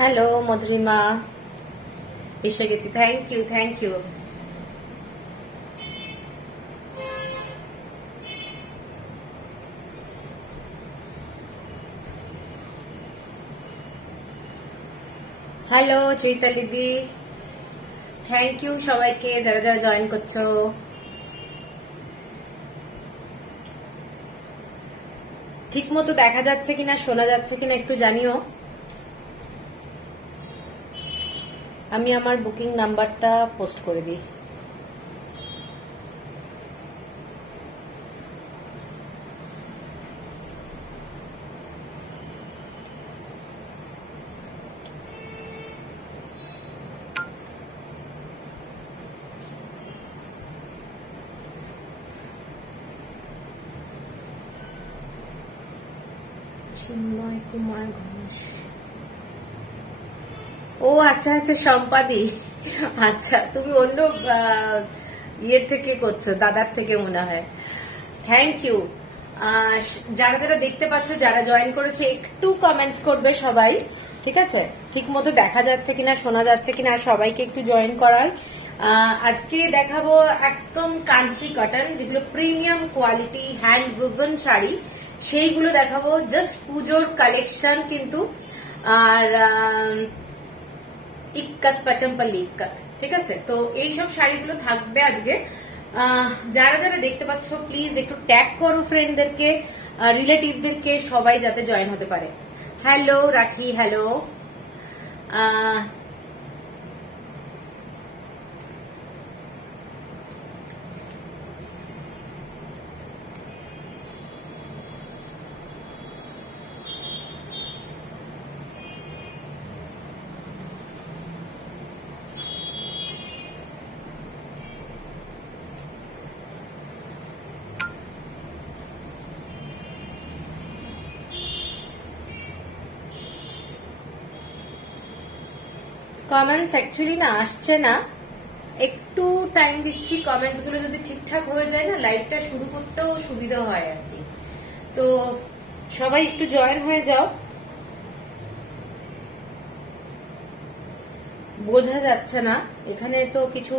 Hello Madhurima, এসে গেছি। Thank you, thank you. Hello Chaitali di, thank you সবাইকে যারা যারা জয়েন করছো। ঠিক মতো দেখা যাচ্ছে কিনা, শোনা যাচ্ছে কিনা একটু জানিও। আমি আমার বুকিং নাম্বারটা পোস্ট করে দিই। চিন্ময় কুমার ঘোষ। ও আচ্ছা আচ্ছা, সম্পাদি। আচ্ছা, তুমি অন্য ইয়ের থেকে করছো, দাদার থেকে মনে হয়। Thank you. যারা যারা দেখতে পাচ্ছ, যারা জয়েন করেছে, একটু কমেন্টস করবে সবাই, ঠিক আছে? ঠিক মতো দেখা যাচ্ছে কিনা, শোনা যাচ্ছে কিনা, আর সবাইকে একটু জয়েন করার। আজকে দেখাবো একদম কাঞ্চি কটন, যেগুলো premium quality hand woven sari, সেইগুলো দেখাবো। জাস্ট পুজোর কালেকশন কিন্তু। আর ইক্কাত পাচম্পাল্লি ইক্কাত, ঠিক আছে? তো এইসব শাড়িগুলো থাকবে আজকে। যারা যারা দেখতে পাচ্ছ প্লিজ একটু ট্যাগ করো ফ্রেন্ডদেরকে, রিলেটিভদেরকে, সবাই যাতে জয়েন হতে পারে। হ্যালো রাখি, হ্যালো। কমেন্টস অ্যাকচুয়ালি না আসছে না, একটু টাইম দিচ্ছি। কমেন্টস গুলো যদি ঠিকঠাক হয়ে যায় না, লাইভটা শুরু করতেও সুবিধা হয় আর কি। তো সবাই একটু জয়েন হয়ে যাও। বোঝা যাচ্ছে না, এখানে তো কিছু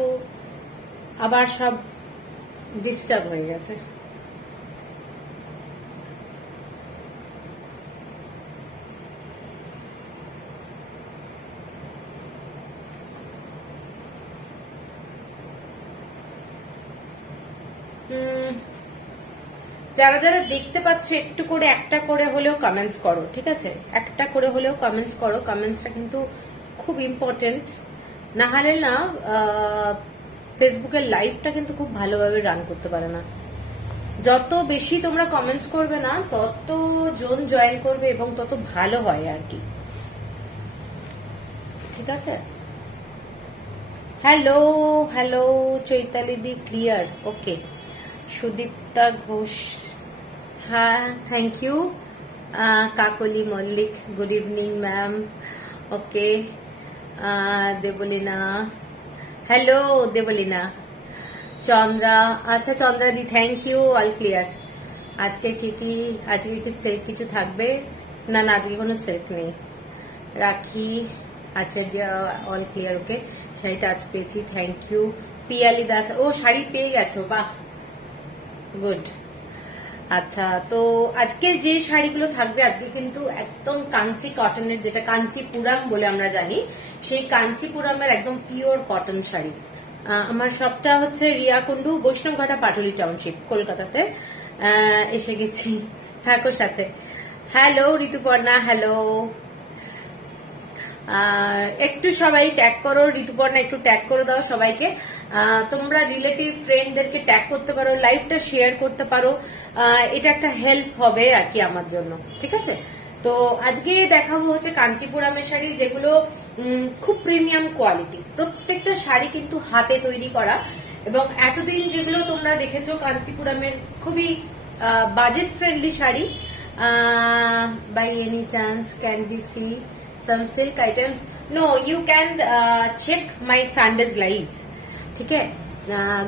আবার সব ডিস্টার্ব হয়ে গেছে। যারা যারা দেখতে পাচ্ছ একটু করে, একটা করে হলেও কমেন্টস করো, ঠিক আছে? একটা করে হলেও কমেন্টস করো। কমেন্টসটা কিন্তু খুব ইম্পর্টেন্ট। না হলে না ফেসবুকের লাইভটা কিন্তু খুব ভালোভাবে রান করতে পারে না। যত বেশি তোমরা কমেন্টস করবে না, তত জন জয়েন করবে এবং তত ভালো হয় আর কি, ঠিক আছে? Hello hello Chaitali di, clear? Okay. Sudipta Ghosh, হ্যাঁ thank you. Kakali Mallick, good evening ma'am. Okay. Debolina, hello Debolina. Chandra, আচ্ছা Chandra di, thank you. All clear. আজকে কি সেল কিছু থাকবে? না না, আজকে কোনো সেল নেই। রাখি, আচ্ছা অল ক্লিয়ার। ওকে, শাড়িটা আজ পেয়েছি, থ্যাংক ইউ। পিয়ালি দাস, ও শাড়ি পেয়ে গেছো, বাহ গুড। আচ্ছা, তো আজকে যে শাড়িগুলো থাকবে, আজকে কিন্তু একদম কাঞ্চি কটনের, যেটা কাঞ্চিপুরাম বলে আমরা জানি, সেই কাঞ্চিপুরামের একদম পিওর কটন শাড়ি। আমার সবটা হচ্ছে রিয়াকুন্ডু, বৈষ্ণবঘাটা, পাটুলি টাউনশিপ, কলকাতাতে এসে গেছি। থাকো সাথে। Hello Rituparna, hello. একটু সবাই ট্যাগ করো, ঋতুপর্ণা একটু ট্যাগ করে দাও সবাইকে। তোমরা রিলেটিভ ফ্রেন্ডদেরকে ট্যাগ করতে পারো, লাইভটা শেয়ার করতে পারো। এটা একটা হেল্প হবে আর কি আমার জন্য, ঠিক আছে? তো আজকে দেখাবো হচ্ছে কাঞ্চিপুরামের শাড়ি, যেগুলো খুব প্রিমিয়াম কোয়ালিটি। প্রত্যেকটা শাড়ি কিন্তু হাতে তৈরি করা, এবং এতদিন যেগুলো তোমরা দেখেছো কাঞ্চিপুরামের খুবই budget friendly sari. By any chance can be see some silk items? No, you can check my Sunday's live. ठीक है?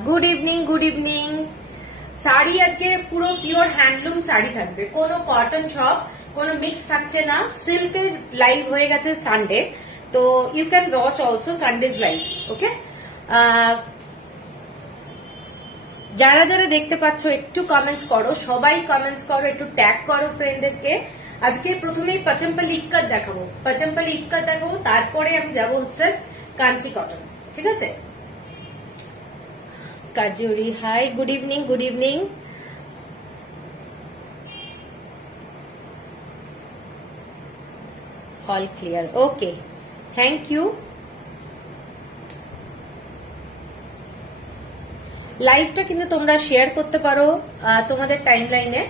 Good evening, good evening. Sari আজকে পুরো পিওর হ্যান্ডলুম শাড়ি থাকবে, কোনো কটন শপ, কোনো মিক্স থাকছে না। সিল্কের লাইভ হয়ে গেছে সানডে, তো you can watch also Sundays live. Okay, যারা যারা দেখতে পাচ্ছ একটু কমেন্টস করো, সবাই কমেন্টস করো, একটু ট্যাগ করো ফ্রেন্ডদেরকে। আজকে প্রথমেই পচমপল্লি ইক্কত দেখাবো, পচমপল্লি ইক্কত দেখাবো, তারপরে আমি যাবো হচ্ছে কাঞ্চি কটন। ঠিক আছে, Kajuri hi, good evening, good evening. All clear, okay, thank you. লাইভটা কিন্তু তোমরা শেয়ার করতে পারো তোমাদের টাইম লাইনে।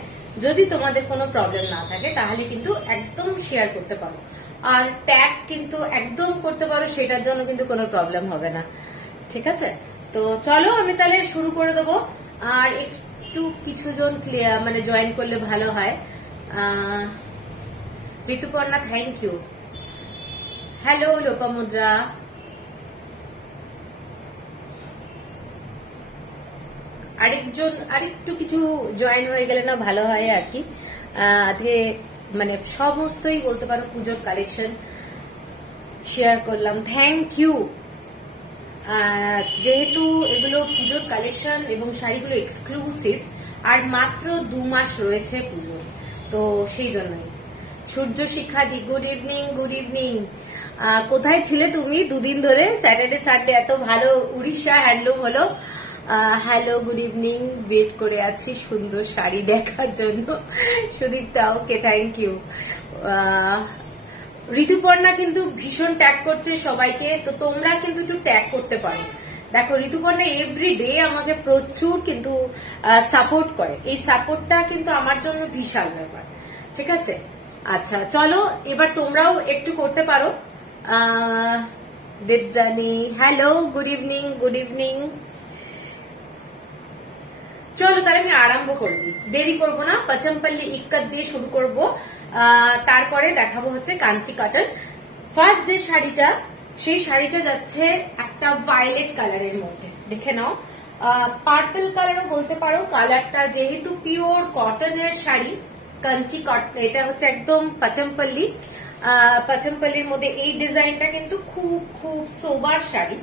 যদি তোমাদের কোনো প্রবলেম না থাকে তাহলে কিন্তু একদম শেয়ার করতে পারো, আর ট্যাগ কিন্তু একদম করতে পারো, সেটার জন্য কিন্তু কোনো প্রবলেম হবে না। ঠিক আছে, তো চলো আমি তাহলে শুরু করে দেবো। আর একটু কিছু জন মানে জয়েন করলে ভালো হয়। Rituparna thank you, hello Lopamudra, আরেকটু কিছু জয়েন হয়ে গেলে না ভালো হয় আর কি। আজকে মানে সমস্তই বলতে পারো পুজোর কালেকশন শেয়ার করলাম, থ্যাংক ইউ। যেহেতু এগুলো পুজোর কালেকশন এবং শাড়িগুলো এক্সক্লুসিভ, আর মাত্র 2 মাস রয়েছে পুজো, তো সেই জন্যই। সূর্য শিখা দি, গুড ইভিনিং, গুড ইভিনিং। কোথায় ছিলে তুমি দুদিন ধরে? স্যাটারডে সানডে এত ভালো উড়িষ্যা হ্যান্ডলুম হলো। হ্যালো, গুড ইভিনিং, ওয়েট করে আছি সুন্দর শাড়ি দেখার জন্য। সুদীপ্তা, ওকে, থ্যাংক ইউ। ঋতুপর্ণা কিন্তু ভীষণ ট্যাগ করছে সবাইকে, তো তোমরা কিন্তু একটু ট্যাগ করতে পারো। দেখো, ঋতুপর্ণা এভরিডে আমাকে প্রচুর কিন্তু সাপোর্ট করে, এই সাপোর্টটা কিন্তু আমার জন্য বিশাল ব্যাপার। ঠিক আছে, আচ্ছা চলো এবার তোমরাও একটু করতে পারো। Debjani, hello, good evening, good evening. চলো তাহলে আমি আরম্ভ করবি, দেরি করব না, পচমপল্লি ইক্কত দিয়ে শুরু করব, তারপরে দেখাবো হচ্ছে কাঞ্চি কটন। ফার্স্ট যে শাড়িটা, সেই শাড়িটা যাচ্ছে একটা ভায়োলেট কালারের মধ্যে, দেখে নাও, পার্পল কালারও বলতে পারো কালারটা, যেহেতু পিওর কটনের শাড়ি কাঞ্চি কটন, এটা হচ্ছে একদম পচমপল্লি। পচমপল্লির মধ্যে এই ডিজাইনটা কিন্তু খুব খুব সোবার শাড়ি,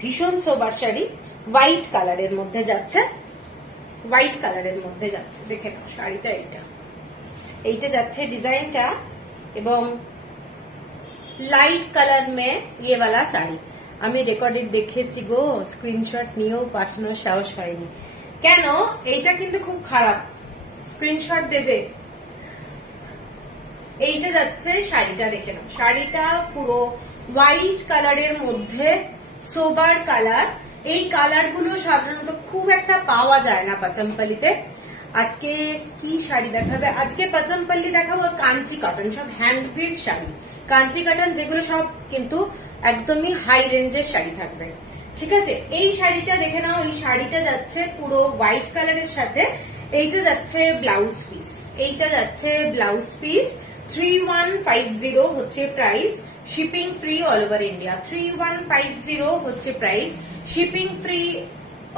ভীষণ সোবার শাড়ি, হোয়াইট কালারের মধ্যে যাচ্ছে, হোয়াইট কালারের মধ্যে যাচ্ছে, দেখে নাও শাড়িটা, এইটা যাচ্ছে ডিজাইনটা, এবং লাইট কালার মে ইয়ে वाला শাড়ি। আমি রেকর্ডেড দেখেছি গো, স্ক্রিনশট নিয়েও পাঠানোর সাহস হয়নি। কেন? এইটা কিন্তু খুব খারাপ, স্ক্রিনশট দেবে। এইটা যাচ্ছে শাড়িটা, দেখে নাও, শাড়িটা পুরো হোয়াইট কালারের মধ্যে, সোবার কালার। এই কালার গুলো সাধারণত খুব একটা পাওয়া যায় না পচমপল্লিতে। আজকে কি শাড়ি দেখাবে? আজকে পচমপল্লি দেখাবো কাঞ্চি কটন, সব হ্যান্ডউইভ শাড়ি। কাঞ্চি কটন যেগুলো সব কিন্তু একদমই হাই রেঞ্জের শাড়ি থাকবে। ঠিক আছে, এই শাড়িটা দেখে নাও, এই শাড়িটা যাচ্ছে পুরো হোয়াইট কালারের সাথে, এইটা যাচ্ছে ব্লাউজ পিস, এইটা যাচ্ছে ব্লাউজ পিস। 3150 হচ্ছে price, shipping free all over India. 3150 হচ্ছে price, shipping free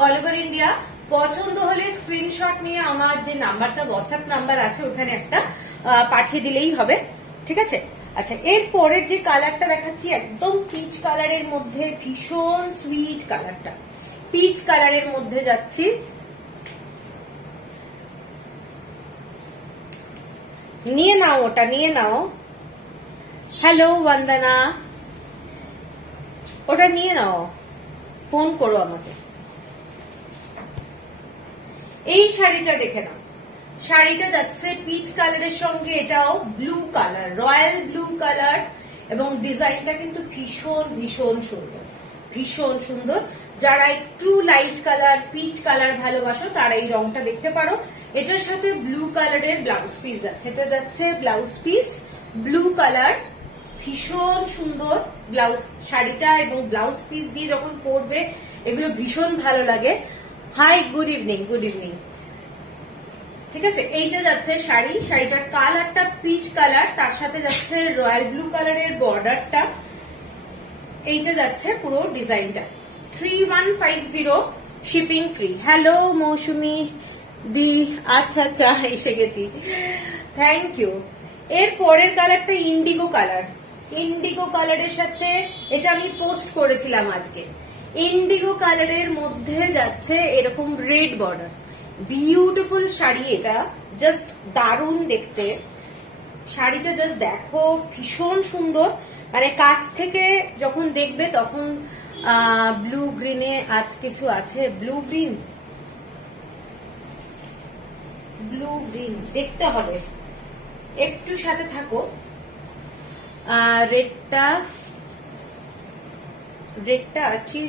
all over India. পছন্দ হলে স্ক্রিনশট নিয়ে আমার যে নাম্বারটা, হোয়াটসঅ্যাপ নাম্বার আছে, ওখানে একটা পাঠিয়ে দিলেই হবে। ঠিক আছে, আচ্ছা এর পরের যে কালারটা দেখাচ্ছি একদম পিচ কালারের মধ্যে, ভীষণ সুইট কালারটা, পিচ কালারের মধ্যে যাচ্ছি। নিয়ে নাও, ওটা নিয়ে নাও। হ্যালো বন্দনা, ওটা নিয়ে নাও, ফোন করো আমাকে। এই শাড়িটা দেখে নাও, শাড়িটা যাচ্ছে পিচ কালারের সঙ্গে, এটাও blue colour, royal blue colour, এবং ডিজাইনটা কিন্তু ভীষণ ভীষণ সুন্দর, ভীষণ সুন্দর। যারা একটু লাইট কালার, পিচ কালার ভালোবাসো তারা এই রংটা দেখতে পারো। এটার সাথে ব্লু কালারের ব্লাউজ পিস যাচ্ছে, এটা যাচ্ছে ব্লাউজ পিস, ব্লু কালার, ভীষণ সুন্দর ব্লাউজ শাড়িটা, এবং ব্লাউজ পিস দিয়ে যখন পরবে এগুলো ভীষণ ভালো লাগে। Hi, good evening, good evening. ঠিক আছে, এইটা যাচ্ছে শাড়ি, শাড়িটার কালারটা পিচ কালার, তার সাথে যাচ্ছে রয়্যাল ব্লু কালারের বর্ডারটা, এইটা যাচ্ছে পুরো ডিজাইনটা। 3150 শিপিং ফ্রি। হ্যালো মৌসুমি দি, আচ্ছা আচ্ছা এসে গেছি, থ্যাংক ইউ। এর পরের কালারটা ইন্ডিগো কালার, ইন্ডিগো কালারের সাথে, এটা আমি পোস্ট করেছিলাম আজকে। ইন্ডিগো কালারের মধ্যে যাচ্ছে এরকম রেড বর্ডার, বিউটিফুল শাড়ি, এটা জাস্ট দারুণ দেখতে। শাড়িটা জাস্ট দেখো, ভীষণ সুন্দর, মানে কাছ থেকে যখন দেখবে তখন ব্লু গ্রিনে আজ কিছু আছে, ব্লু গ্রিন দেখতে হবে, একটু সাথে থাকো। রেডটা আছে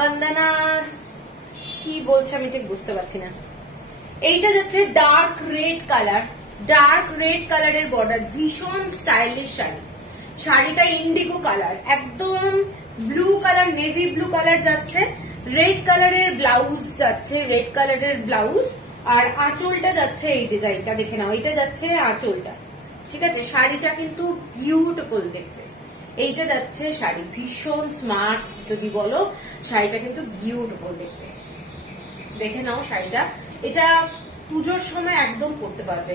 বন্দনা, কি বলছে আমি ঠিক বুঝতে পারছি না। এইটা যাচ্ছে ডার্ক রেড কালারের বর্ডার, ভীষণ স্টাইলিশ শাড়ি। শাড়িটা ইন্ডিগো কালার, একদম blue colour, navy blue colour যাচ্ছে, রেড কালারের ব্লাউজ, আর আঁচলটা যাচ্ছে এই ডিজাইনটা দেখে নাও, এটা যাচ্ছে আঁচলটা, ঠিক আছে। শাড়িটা কিন্তু বিউটিফুল দেখতে, এইটা যাচ্ছে শাড়ি, ভীষণ স্মার্ট যদি বলো, শাড়িটা কিন্তু বিউটিফুল দেখতে, দেখে নাও শাড়িটা। এটা পুজোর সময় একদম পরতে পারবে,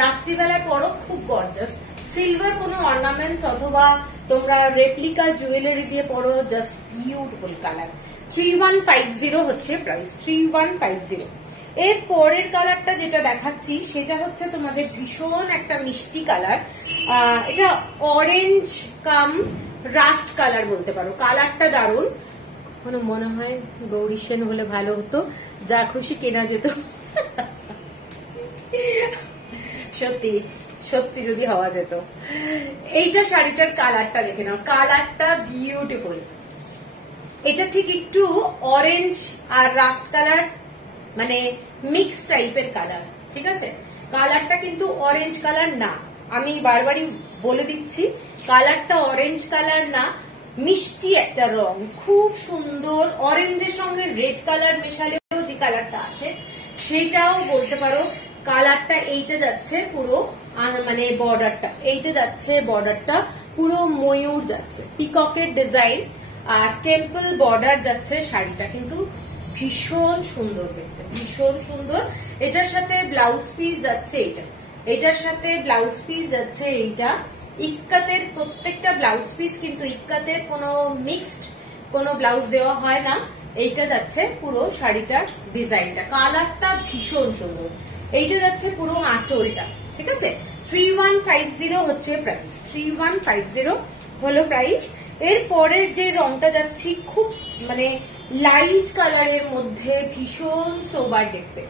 রাত্রিবেলায় পরো, খুব গর্জাস। সিলভার কোনো অর্নামেন্টস অথবা তোমরা রেপ্লিকা জুয়েলারি দিয়ে পরো, জাস্ট বিউটিফুল কালার। 3150 হচ্ছে প্রাইস, 3150। এর পরের কালারটা যেটা দেখাচ্ছি সেটা হচ্ছে তোমাদের ভীষণ একটা মিষ্টি কালার, এটা অরেঞ্জ কাম রাস্ট কালার বলতে পারো, কালারটা দারুণ। কোনো মনে হয় গৌরী সেন হলে ভালো হতো, যা খুশি কেনা যেত। সত্যি সত্যি যদি হওয়া যেত। এইটা শাড়িটার কালারটা দেখে নাও, কালারটা বিউটিফুল। এটা ঠিক একটু অরেঞ্জ আর রাস্ট কালার, মানে মিক্স টাইপের কালার, ঠিক আছে। কালারটা কিন্তু অরেঞ্জ কালার না, আমি বারবারই বলে দিচ্ছি, কালারটা অরেঞ্জ কালার না, মিষ্টি একটা রং, খুব সুন্দর। অরেঞ্জের সঙ্গে রেড কালার মেশালেও যে কালারটা আসে সেটাও বলতে পারো। কালারটা এইটা যাচ্ছে পুরো, মানে বর্ডারটা, এইটা যাচ্ছে বর্ডারটা পুরো ময়ূর যাচ্ছে, পিককের ডিজাইন আর টেম্পল বর্ডার যাচ্ছে। শাড়িটা কিন্তু ভীষণ সুন্দর দেখতে, ভীষণ সুন্দর। এটার সাথে ব্লাউজ পিস যাচ্ছে এইটা, এটার সাথে ব্লাউজ পিস যাচ্ছে এইটা। ইক্কাতের প্রত্যেকটা ব্লাউজ পিস কিন্তু ইক্কাতের কোনো মিক্সড কোনো ব্লাউজ দেওয়া হয় না। এইটা যাচ্ছে পুরো শাড়িটার ডিজাইনটা, কালারটা ভীষণ সুন্দর। এইটা যাচ্ছে পুরো আঁচলটা, ঠিক আছে। 3150 হচ্ছে প্রাইস, 3150 হলো প্রাইস। এর পরের যে রংটা যাচ্ছি খুব মানে লাইট কালারের মধ্যে ভীষণ সোবার দেখতে,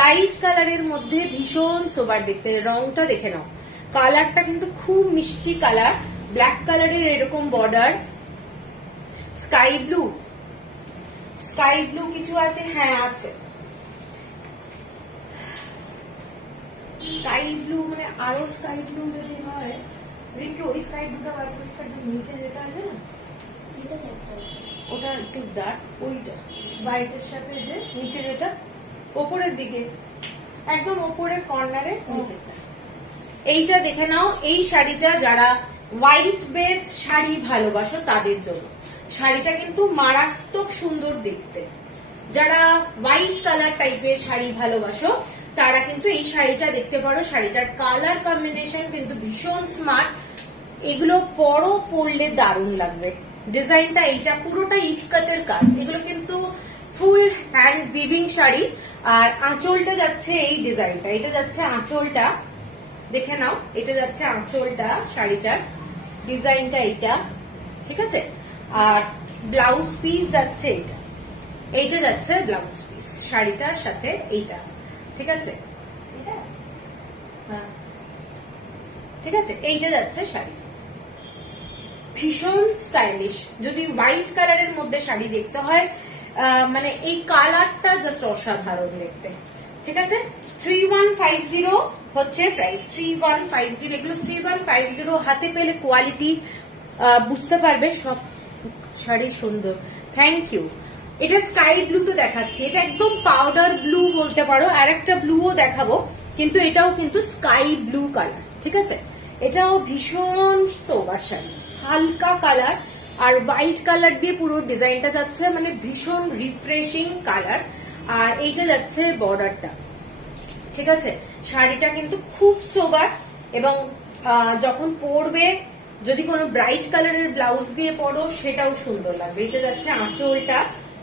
লাইট কালারের মধ্যে ভীষণ সোবার দেখতে। রংটা দেখে নাও, কালারটা কিন্তু খুব মিষ্টি কালার, ব্ল্যাক কালারের এরকম বর্ডার, স্কাই ব্লু কিছু আছে, হ্যাঁ আছে স্কাই ব্লু, মানে আরো স্কাই ব্লু যদি হয়, ওই স্কাই ব্লুটা বার করে, নিচে যেটা আছে না ওটা একটু ডার্ক, ওইটা হোয়াইটের সাথে যে নিচে যেটা ওপরের দিকে একদম ওপরের কর্নারে নিচেটা, এইটা দেখে নাও। এই শাড়িটা যারা হোয়াইট বেস শাড়ি ভালোবাসো তাদের জন্য, শাড়িটা কিন্তু মারাত্মক সুন্দর দেখতে। যারা হোয়াইট কালার টাইপের শাড়ি ভালোবাসো তারা কিন্তু এই শাড়িটা দেখতে পারো। শাড়িটার কালার কম্বিনেশন কিন্তু ভীষণ স্মার্ট, এগুলো পরলে দারুণ লাগবে। ডিজাইনটা এইটা পুরোটা ইক্কাতের কাজ, এগুলো কিন্তু ফুল হ্যান্ড উইভিং শাড়ি। আর আঁচলটা যাচ্ছে এই ডিজাইনটা, এটা যাচ্ছে আঁচলটা, দেখে নাও, এটা যাচ্ছে আঁচলটা, শাড়িটার ডিজাইনটা এইটা, ঠিক আছে। আর ব্লাউজ পিস যাচ্ছে এইটা, এইটা যাচ্ছে ব্লাউজ পিস শাড়িটার সাথে এইটা, ঠিক আছে। এটা হ্যাঁ ঠিক আছে, এইটা যাচ্ছে শাড়ি, ভীষণ স্টাইলিশ। যদি হোয়াইট কালারের মধ্যে শাড়ি দেখতে হয়, মানে এই কালারটা জাস্ট অসাধারণ দেখতে, ঠিক আছে। 3150 হচ্ছে প্রাইস, 3150। এগুলো 3150, হাতে পেলে কোয়ালিটি বুঝতে পারবে, সব শাড়ি সুন্দর। Thank you. এটা স্কাই ব্লু তো দেখাচ্ছি, এটা একদম পাউডার ব্লু বলতে পারো, আর একটা ব্লুও দেখাবো, কিন্তু এটাও কিন্তু স্কাই ব্লু কালার, ঠিক আছে। এটাও ভীষণ সোবার শাড়ি, হালকা কালার আর হোয়াইট কালার দিয়ে পুরো ডিজাইনটা যাচ্ছে, মানে ভীষণ রিফ্রেশিং কালার। আর এইটা যাচ্ছে বর্ডারটা, ঠিক আছে। শাড়িটা কিন্তু খুব সোবার এবং যখন পরবে, যদি কোনো ব্রাইট কালারের ব্লাউজ দিয়ে পরো সেটাও সুন্দর লাগবে। এটা যাচ্ছে আঁচলটা,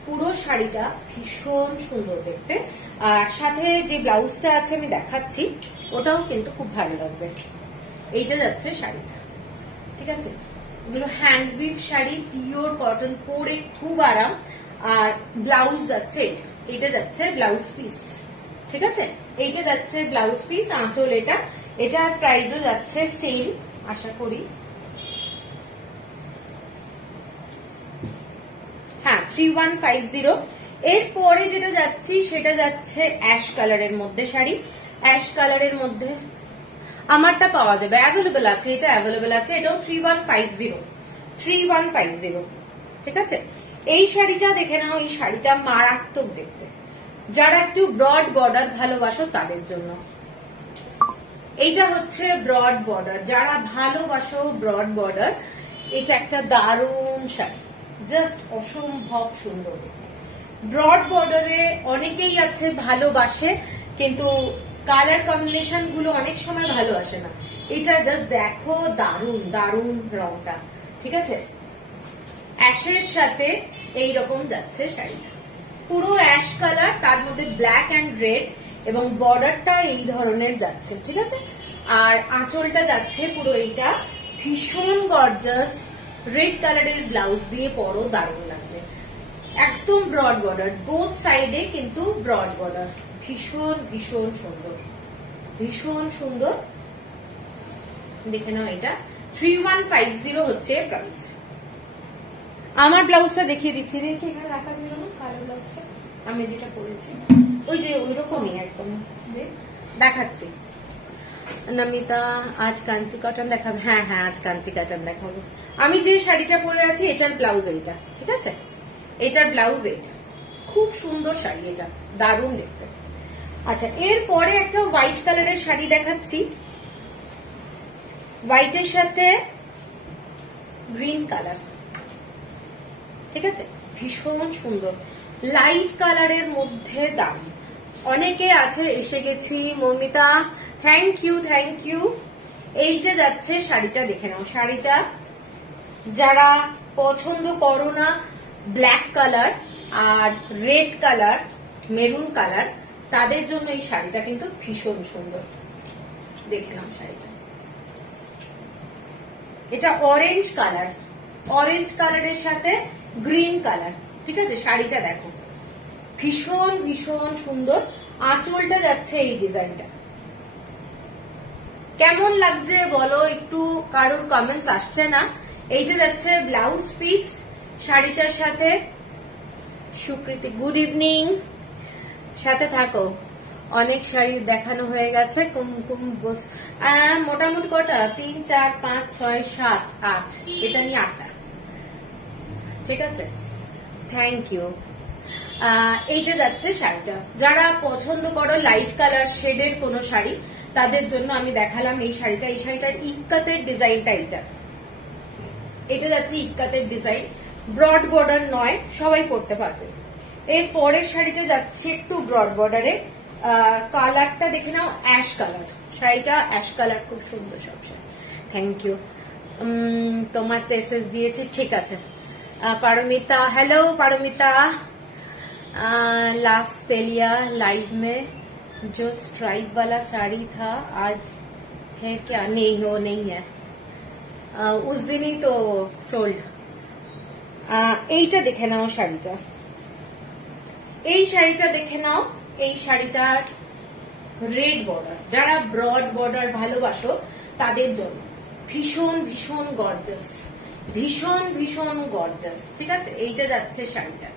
পুরো শাড়িটা ভীষণ সুন্দর দেখতে। আর সাথে যে ব্লাউজটা আছে আমি দেখাচ্ছি, ওটাও কিন্তু খুব ভালো লাগবে। এইটা যাচ্ছে শাড়িটা, ঠিক আছে। এগুলো hand we've sari, pure cotton, পরে খুব আরাম। আর ব্লাউজ যাচ্ছে এটা যাচ্ছে ব্লাউজ পিস, ঠিক আছে। এইটা যাচ্ছে ব্লাউজ পিস, আঁচল এটা। এটার প্রাইসও যাচ্ছে সেম আশা করি, হ্যাঁ 3150। এরপরে যেটা যাচ্ছি সেটা যাচ্ছে অ্যাশ কালারের মধ্যে শাড়ি। অ্যাশ কালারের মধ্যে আমারটা পাওয়া যাবে, অ্যাভেলেবেল আছে, এটা অ্যাভেলেবেল আছে, এটাও 3150, ঠিক আছে। এই শাড়িটা দেখে নাও, এই শাড়িটা মারাত্মক দেখতে। যারা একটু ব্রড বর্ডার ভালোবাসো তাদের জন্য এইটা হচ্ছে ব্রড বর্ডার। যারা ভালোবাসো ব্রড বর্ডার, এটা একটা দারুণ শাড়ি, জাস্ট অসম্ভব সুন্দর। ব্রড বর্ডারে অনেকেই আছে ভালোবাসে, কিন্তু কালার কম্বিনেশন গুলো অনেক সময় ভালো আসে না। এটা জাস্ট দেখো, দারুণ দারুণ রংটা, ঠিক আছে। অ্যাশের সাথে এইরকম যাচ্ছে শাড়িটা, পুরো অ্যাশ কালার, তার মধ্যে ব্ল্যাক অ্যান্ড রেড, এবং বর্ডারটা এই ধরনের যাচ্ছে, ঠিক আছে। আর আঁচলটা যাচ্ছে পুরো এইটা ভীষণ গর্জাস, রেড কালারের ব্লাউজ দিয়ে পরো, দারুণ লাগবে। একদম ব্রড বর্ডার, বোথ সাইডে কিন্তু ব্রড বর্ডার, ভীষণ ভীষণ সুন্দর, ভীষণ সুন্দর। দেখে নাও, এটা 3150 হচ্ছে প্রাইস। আমার ব্লাউজটা দেখিয়ে দিচ্ছি, রেখে এখানে রাখা ছিল না কালো ব্লাউজটা, আমি যেটা পরেছি ওই যে ওই রকমই একদম দেখাচ্ছি। নমিতা আজ কাঞ্চি কটন দেখাবে? হ্যাঁ হ্যাঁ, আজ কাঞ্চি কটন দেখাবো। আমি যে শাড়িটা পরে আছি এটার ব্লাউজ এইটা, ঠিক আছে। এটার ব্লাউজ এইটা, খুব সুন্দর শাড়ি, এটা দারুণ দেখতে। আচ্ছা, এরপরে একটা হোয়াইট কালারের শাড়ি দেখাচ্ছি, হোয়াইটের সাথে গ্রিন কালার, ঠিক আছে, ভীষণ সুন্দর, লাইট কালারের মধ্যে দাম। অনেকে আছে এসে গেছি, Mamita thank you thank you. এই যে যাচ্ছে শাড়িটা, দেখে নাও শাড়িটা। যারা পছন্দ করো না ব্ল্যাক কালার আর রেড কালার, মেরুন কালার, তাদের জন্য এই শাড়িটা কিন্তু ভীষণ সুন্দর। দেখে নাও শাড়িটা, এটা অরেঞ্জ কালার, অরেঞ্জ কালারের সাথে গ্রিন কালার, ঠিক আছে। শাড়িটা দেখো, ভীষণ ভীষণ সুন্দর। আঁচলটা যাচ্ছে এই ডিজাইনটা, কেমন লাগছে বলো একটু, কারোর কমেন্টস আসছে না। এইটা যাচ্ছে ব্লাউজ পিস শাড়িটার সাথে। সুকৃতি গুড ইভিনিং, সাথে থাকো। অনেক শাড়ি দেখানো হয়ে গেছে, কুমকুম বস মোটামুটি কটা, 3 4 5 6 7 8, এটা নিয়ে 8টা, ঠিক আছে। Thank you. এইটা যাচ্ছে শাড়িটা। যারা পছন্দ করো লাইট কালার শেডের কোন শাড়ি, তাদের জন্য আমি দেখালাম এই শাড়িটা। এই শাড়িটার ইক্কাতের ডিজাইনটা এইটা, এটা যাচ্ছে ইক্কাতের ডিজাইন, ব্রড বর্ডার নয়, সবাই পরতে পারবে। এর পরের শাড়িটা যাচ্ছে একটু ব্রড বর্ডারে, কালারটা দেখে নাও অ্যাশ কালার, শাড়িটা অ্যাশ কালার, খুব সুন্দর সব শাড়ি। Thank you. তোমার তো এসএস দিয়েছি, ঠিক আছে। पारमिता, हेलो पारमिता। लास्ट तेलिया लाइव में जो स्ट्राइप वाला साड़ी था आज है क्या? नहीं, वो नहीं है, उस दिन ही तो सोल्ड। এইটা দেখে নাও শাড়িটা, এই শাড়িটা দেখে নাও। এই শাড়িটার রেড বর্ডার, যারা ব্রড বর্ডার ভালোবাসো তাদের জন্য ভীষণ ভীষণ গর্জাস, ভীষণ ভীষণ গর্জাস, ঠিক আছে। এইটা যাচ্ছে শাড়িটা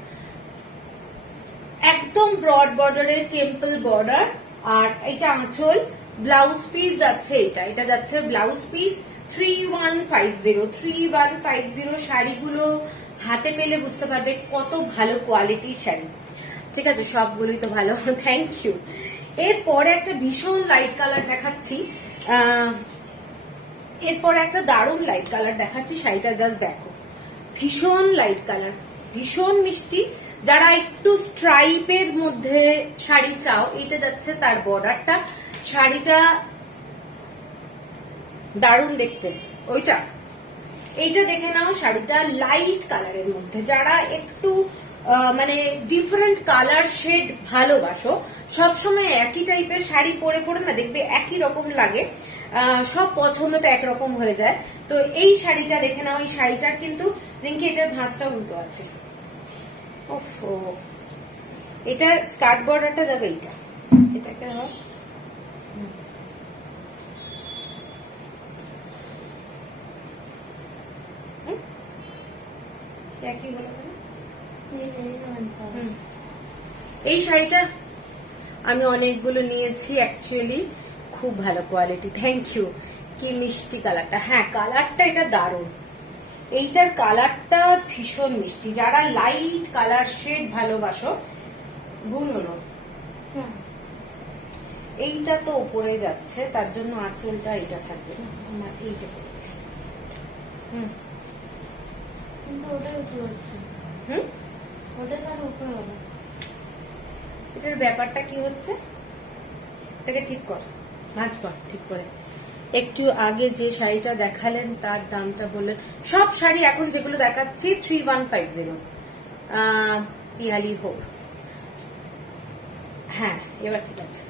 একদম ব্রড বর্ডারের টেম্পল বর্ডার, আর এটা আঁচল। ব্লাউজ পিস যাচ্ছে এটা, এটা যাচ্ছে ব্লাউজ পিস 3150 শাড়িগুলো হাতে পেলে বুঝতে পারবে কত ভালো কোয়ালিটির শাড়ি, ঠিক আছে। সবগুলোই তো ভালো, থ্যাংক ইউ। এরপরে একটা ভীষণ লাইট কালার দেখাচ্ছি, এরপরে একটা দারুণ লাইট কালার দেখাচ্ছি। শাড়িটা জাস্ট দেখো, ভীষণ লাইট কালার, ভীষণ মিষ্টি। যারা একটু স্ট্রাইপের মধ্যে শাড়ি চাও, এটা যাচ্ছে তার বর্ডারটা। শাড়িটা দারুণ দেখতে। ওইটা এইটা দেখে নাও, শাড়িটা লাইট কালারের মধ্যে, যারা একটু মানে ডিফারেন্ট কালার শেড ভালোবাসো, সবসময় একই টাইপের শাড়ি পরে পরে না দেখবে একই রকম লাগে, সব পছন্দটা একরকম হয়ে যায়। তো এই শাড়িটা দেখে নাও, এই শাড়িটার কিন্তু রিঙ্কি এটার ভাঁজটা উল্টো আছে। ওফো, এটার স্কার্ট বর্ডারটা যাবে এইটা, এটাকে হয় একই হলো। এই শাড়িটা আমি অনেকগুলো নিয়েছি অ্যাকচুয়ালি, খুব ভালো কোয়ালিটি। Thank you. কি মিষ্টি কালারটা, হ্যাঁ কালারটা এটা দারুণ, এইটার কালারটা ভীষণ মিষ্টি। যারা লাইট কালার শেড ভালোবাসো, ভুল হলো এইটা তো উপরে যাচ্ছে, তার জন্য আঁচলটা এটা থাকবে না, আমার এইটা এটার ব্যাপারটা কি হচ্ছে, এটাকে ঠিক কর, নাচ কর ঠিক করে। একটু আগে যে শাড়িটা দেখালেন তার দামটা বললেন। সব শাড়ি এখন যেগুলো দেখাচ্ছি 3150 পিয়ালি হোক। হ্যাঁ এবার ঠিক আছে,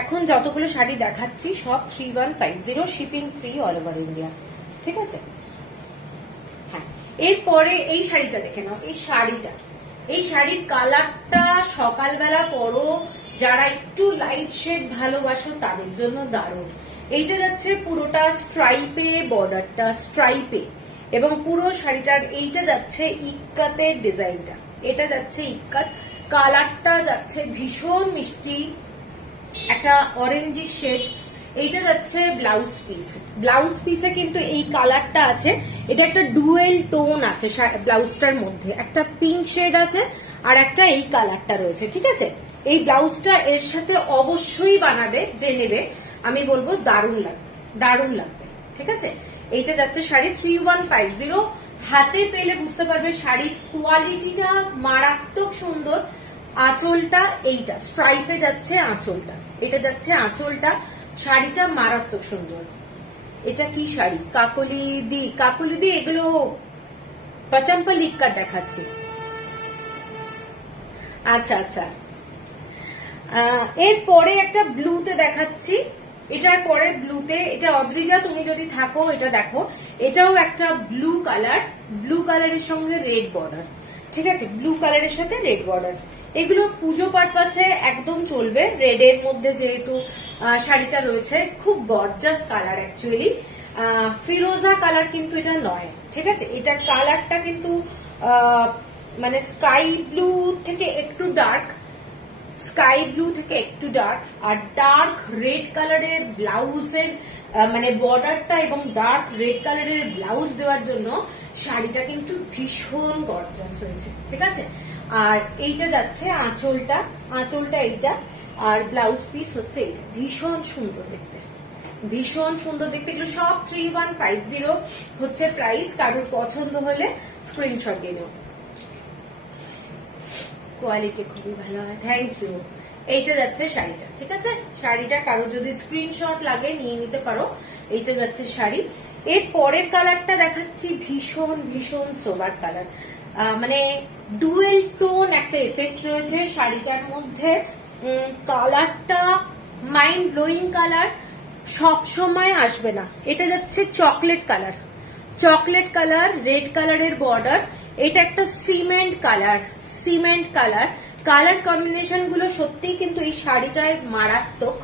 এখন যতগুলো শাড়ি দেখাচ্ছি সব 3150, shipping free all over India, ঠিক আছে। হ্যাঁ, এরপরে এই শাড়িটা দেখে নাও। এই শাড়ির কালারটা সকালবেলা পরো, যারা একটু লাইট শেড ভালোবাসো তাদের জন্য দারুণ। এইটা যাচ্ছে পুরোটা স্ট্রাইপে, বর্ডারটা স্ট্রাইপে, এবং পুরো শাড়িটার এইটা যাচ্ছে ইক্কাতের ডিজাইনটা, এটা যাচ্ছে ইক্কাত, কালারটা যাচ্ছে ভীষণ মিষ্টি একটা অরেঞ্জি শেড। এইটা যাচ্ছে ব্লাউজ পিস, ব্লাউজ পিসে কিন্তু এই কালারটা আছে, এটা একটা ডুয়েল টোন আছে ব্লাউজটার মধ্যে, একটা পিঙ্ক শেড আছে আর একটা এই কালারটা রয়েছে, ঠিক আছে। এই ব্লাউজটা এর সাথে অবশ্যই বানাবে, যে নেবে আমি বলবো দারুণ লাগবে, দারুণ লাগবে, ঠিক আছে। এইটা যাচ্ছে শাড়ি 3150, হাতে পেলে বুঝতে পারবে শাড়ির কোয়ালিটিটা মারাত্মক সুন্দর। আঁচলটা এইটা স্ট্রাইপে যাচ্ছে, আঁচলটা এটা যাচ্ছে, আঁচলটা শাড়িটা মারাত্মক সুন্দর। এটা কি শাড়ি, কাকলি দি এগুলো পচম্পল ইক্কা দেখাচ্ছি। আচ্ছা আচ্ছা, এরপরে একটা ব্লুতে দেখাচ্ছি, এটার পরে ব্লুতে, এটা অদ্রিজা তুমি যদি থাকো এটা দেখো, এটাও একটা ব্লু কালার, ব্লু কালারের সঙ্গে রেড বর্ডার, ঠিক আছে, ব্লু কালারের সাথে রেড বর্ডার। এগুলো পুজো পারপাসে একদম চলবে, রেড এর মধ্যে যেহেতু শাড়িটা রয়েছে, খুব গর্জাস কালার অ্যাকচুয়ালি। ফিরোজা কালার কিন্তু এটা নয়, ঠিক আছে, এটার কালারটা কিন্তু মানে স্কাই ব্লু থেকে একটু ডার্ক, স্কাই ব্লু থেকে একটু ডার্ক, আর ডার্ক রেড কালারের ব্লাউজের মানে বর্ডারটা এবং ডার্ক রেড কালারের ব্লাউজ দেওয়ার জন্য শাড়িটা কিন্তু ভীষণ গর্জাস হয়েছে, ঠিক আছে। আর এইটা যাচ্ছে আঁচলটা এইটা, আর ব্লাউজ পিস হচ্ছে এইটা, ভীষণ সুন্দর দেখতে, ভীষণ সুন্দর দেখতে। এগুলো সব 3150 হচ্ছে প্রাইস, কারোর পছন্দ হলে স্ক্রিনশট দিয়ে নাও, কোয়ালিটি খুবই ভালো হয়। Thank you. এইটা যাচ্ছে শাড়িটা, ঠিক আছে, শাড়িটা কারোর যদি স্ক্রিনশট লাগে নিয়ে নিতে পারো। এইটা যাচ্ছে শাড়ি। এর পরের কালারটা দেখাচ্ছি, ভীষণ ভীষণ সোবার কালার, মানে ডুয়েল টোন একটা এফেক্ট রয়েছে শাড়িটার মধ্যে। কালারটা মাইন্ড ব্লোয়িং কালার, সব সময় আসবে না। এটা যাচ্ছে চকলেট কালার, রেড কালারের বর্ডার, এটা একটা সিমেন্ট কালার, কালার কম্বিনেশন গুলো সত্যিই কিন্তু এই শাড়িটায় মারাত্মক।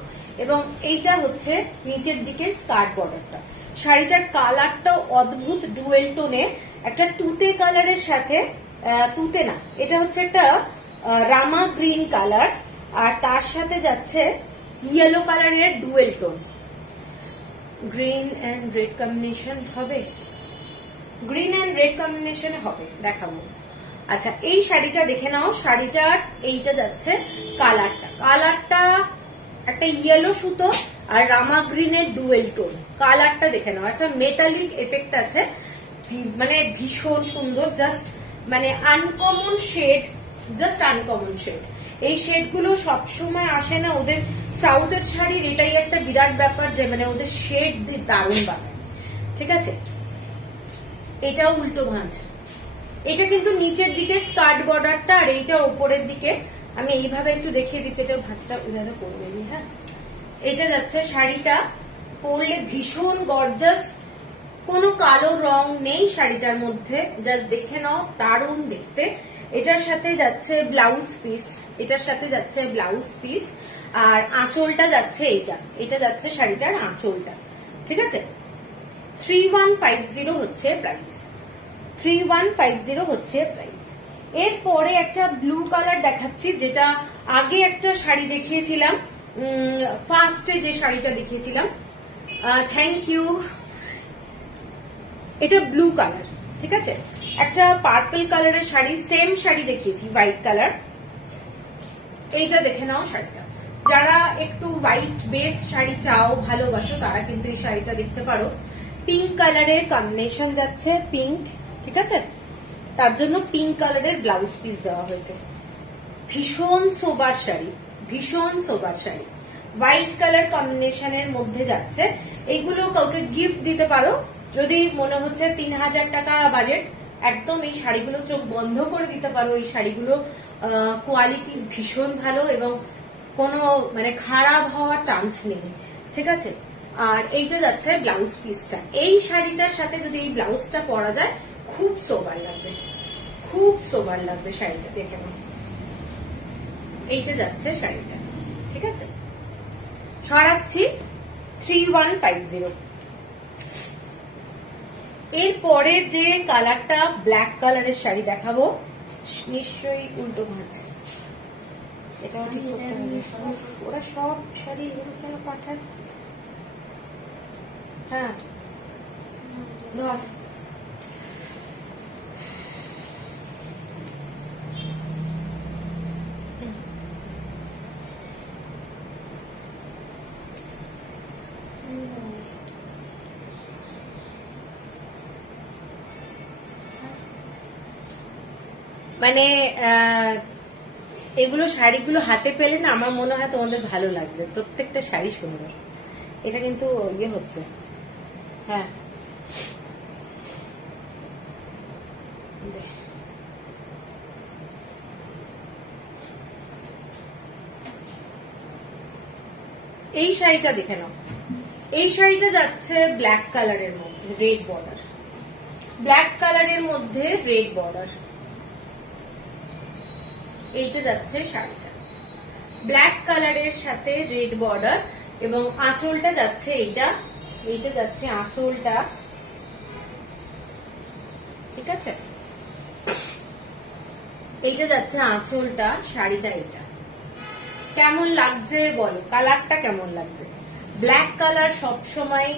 এবং এইটা হচ্ছে নিচের দিকের স্কার্ট বর্ডারটা, শাড়িটার কালারটাও অদ্ভুত ডুয়েল টোনে, একটা তুতে কালারের সাথে, তুতে না, এটা হচ্ছে একটা রামা গ্রিন কালার, আর তার সাথে যাচ্ছে ইয়েলো কালারের dual tone. Green and red combination হবে, গ্রিন এন্ড রেড কম্বিনেশনে হবে, দেখাবো। আচ্ছা, এই শাড়িটা দেখে নাও, শাড়িটার এইটা যাচ্ছে কালারটা একটা ইয়েলো সুতো আর রামা গ্রিনের ডুয়েল টোন, কালারটা দেখে নাও, একটা মেটালিক এফেক্ট আছে, মানে ভীষণ সুন্দর, জাস্ট মানে আনকমন শেড, এই শেড গুলো সবসময় আসে না, ওদের সাউথের শাড়ির এটাই একটা বিরাট ব্যাপার যে মানে ওদের শেড দারুণ বানায়। ঠিক আছে, এটাও উল্টো ভাঁজ, এটা কিন্তু নিচের দিকে স্কার্ট বর্ডারটা, আর এইটা ওপরের দিকে। আমি এইভাবে একটু দেখিয়ে দিচ্ছি, এটা ভাঁজটা ওইভাবে করবে। হ্যাঁ, এটা যাচ্ছে শাড়িটা পরলে ভীষণ গর্জাস, কোনো কালো রং নেই শাড়িটার মধ্যে, জাস্ট দেখে নাও দারুণ দেখতে। এটার সাথে যাচ্ছে ব্লাউজ পিস, এটার সাথে যাচ্ছে ব্লাউজ পিস, আর আঁচলটা যাচ্ছে এইটা, এটা যাচ্ছে শাড়িটার আঁচলটা। ঠিক আছে, 3150 হচ্ছে প্রাইস, 3150 হচ্ছে প্রাইস। এরপরে একটা ব্লু কালার দেখাচ্ছি, যেটা আগে একটা শাড়ি দেখিয়েছিলাম, ফার্স্টে যে শাড়িটা দেখিয়েছিলাম, থ্যাংক ইউ। এটা ব্লু কালার, ঠিক আছে, একটা পার্পল কালারের শাড়ি, সেম শাড়ি দেখিয়েছি হোয়াইট কালার। এইটা দেখে নাও শাড়িটা, যারা একটু হোয়াইট বেস শাড়ি চাও, ভালোবাসো, তারা কিন্তু এই শাড়িটা দেখতে পারো। পিঙ্ক কালারের কম্বিনেশন যাচ্ছে, পিঙ্ক, ঠিক আছে, তার জন্য পিঙ্ক কালারের ব্লাউজ পিস দেওয়া হয়েছে। ভীষণ সোবার শাড়ি, ভীষণ সোবার শাড়ি, হোয়াইট কালার কম্বিনেশনের মধ্যে যাচ্ছে। এইগুলো কাউকে গিফট দিতে পারো যদি মনে হচ্ছে 3000 টাকা বাজেট, একদম এই শাড়িগুলো চোখ বন্ধ করে দিতে পারো। এই শাড়িগুলো কোয়ালিটি ভীষণ ভালো এবং কোনো মানে খারাপ হওয়ার চান্স নেই। ঠিক আছে, আর এইটা যাচ্ছে ব্লাউজ পিসটা। এই শাড়িটার সাথে যদি এই ব্লাউজটা পরা যায় খুব সোবার লাগবে, খুব সোবার লাগবে শাড়িটা, দেখে নাও। এইটা যাচ্ছে শাড়িটা, ঠিক আছে, সরাচ্ছি 3150। এরপরে যে কালারটা ব্ল্যাক কালারের শাড়ি দেখাবো, নিশ্চয়ই উল্টো ভাঁজ, এটাও ঠিক করতে হবে। ওরা সব শাড়ি এগুলো কেন পাঠায়? হ্যাঁ, ধর, মানে এগুলো শাড়িগুলো হাতে পেলে না আমার মনে হয় তোমাদের ভালো লাগবে, প্রত্যেকটা শাড়ি সুন্দর। এটা কিন্তু ইয়ে হচ্ছে, হ্যাঁ, এই শাড়িটা দেখে নাও। এই শাড়িটা যাচ্ছে ব্ল্যাক কালারের মধ্যে রেড বর্ডার, ব্ল্যাক কালারের মধ্যে রেড বর্ডার। এইটা যাচ্ছে শাড়িটা ব্ল্যাক কালারের সাথে রেড বর্ডার, এবং আঁচলটা যাচ্ছে এইটা, এইটা যাচ্ছে আঁচলটা, ঠিক আছে, এইটা যাচ্ছে আঁচলটা, শাড়িটা এটা। কেমন লাগছে বলো, কালারটা কেমন লাগছে? ব্ল্যাক কালার সব সময়,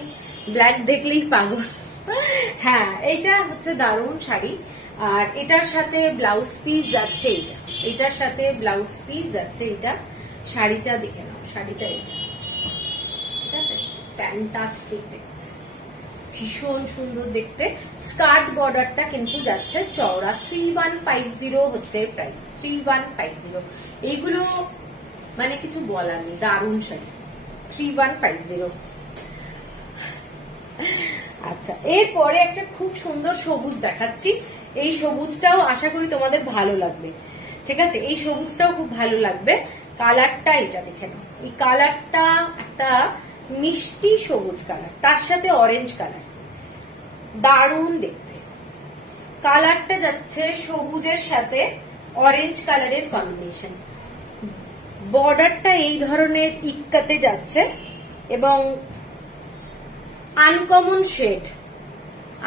ব্ল্যাক দেখলেই পাগল। হ্যাঁ, এইটা হচ্ছে দারুণ শাড়ি, আর এটার সাথে ব্লাউজ পিস যাচ্ছে এইটা, এটার সাথে ব্লাউজ পিস যাচ্ছে এইটা। শাড়িটা দেখে নাও, শাড়িটা এটা, ঠিক আছে, ফ্যান্টাস্টিক দেখতে, ভীষণ সুন্দর দেখতে। স্কার্ট বর্ডারটা কিন্তু যাচ্ছে চওড়া। 3150 হচ্ছে প্রাইস, 3150। এইগুলো মানে কিছু বলার নেই, দারুণ শাড়ি, 3150। আচ্ছা, এরপরে একটা খুব সুন্দর সবুজ দেখাচ্ছি। এই সবুজটাও আশা করি তোমাদের ভালো লাগবে, ঠিক আছে, এই সবুজটাও খুব ভালো লাগবে। কালারটা এটা দেখে নাও, এই কালারটা একটা মিষ্টি সবুজ কালার, তার সাথে অরেঞ্জ কালার, দারুণ দেখতে। কালারটা যাচ্ছে সবুজের সাথে অরেঞ্জ কালারের কম্বিনেশন। বর্ডারটা এই ধরনের ইক্কাতে যাচ্ছে এবং আনকমন শেড,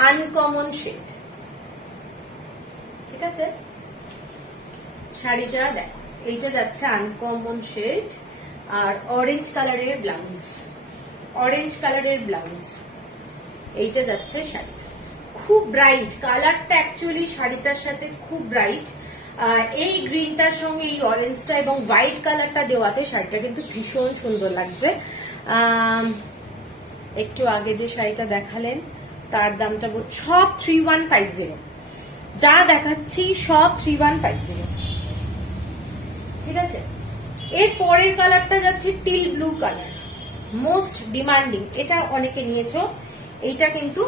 আনকমন শেড, ঠিক আছে। শাড়িটা দেখো, এইটা যাচ্ছে আনকমন শেড, আর অরেঞ্জ কালারের ব্লাউজ, অরেঞ্জ কালারের ব্লাউজ, এইটা যাচ্ছে শাড়িটা। খুব ব্রাইট কালারটা, অ্যাকচুয়ালি শাড়িটার সাথে খুব ব্রাইট। এই গ্রিনটার সঙ্গে এই অরেঞ্জটা এবং হোয়াইট কালারটা দেওয়াতে শাড়িটা কিন্তু ভীষণ সুন্দর লাগছে। একটু আগে যে শাড়িটা দেখালেন তার দামটা সব 3150, যা দেখাচ্ছি সব 3150, ঠিক আছে। এর পরের কালারটা যাচ্ছে teal blue colour, most demanding, এটা অনেকে নিয়েছো, এইটা কিন্তু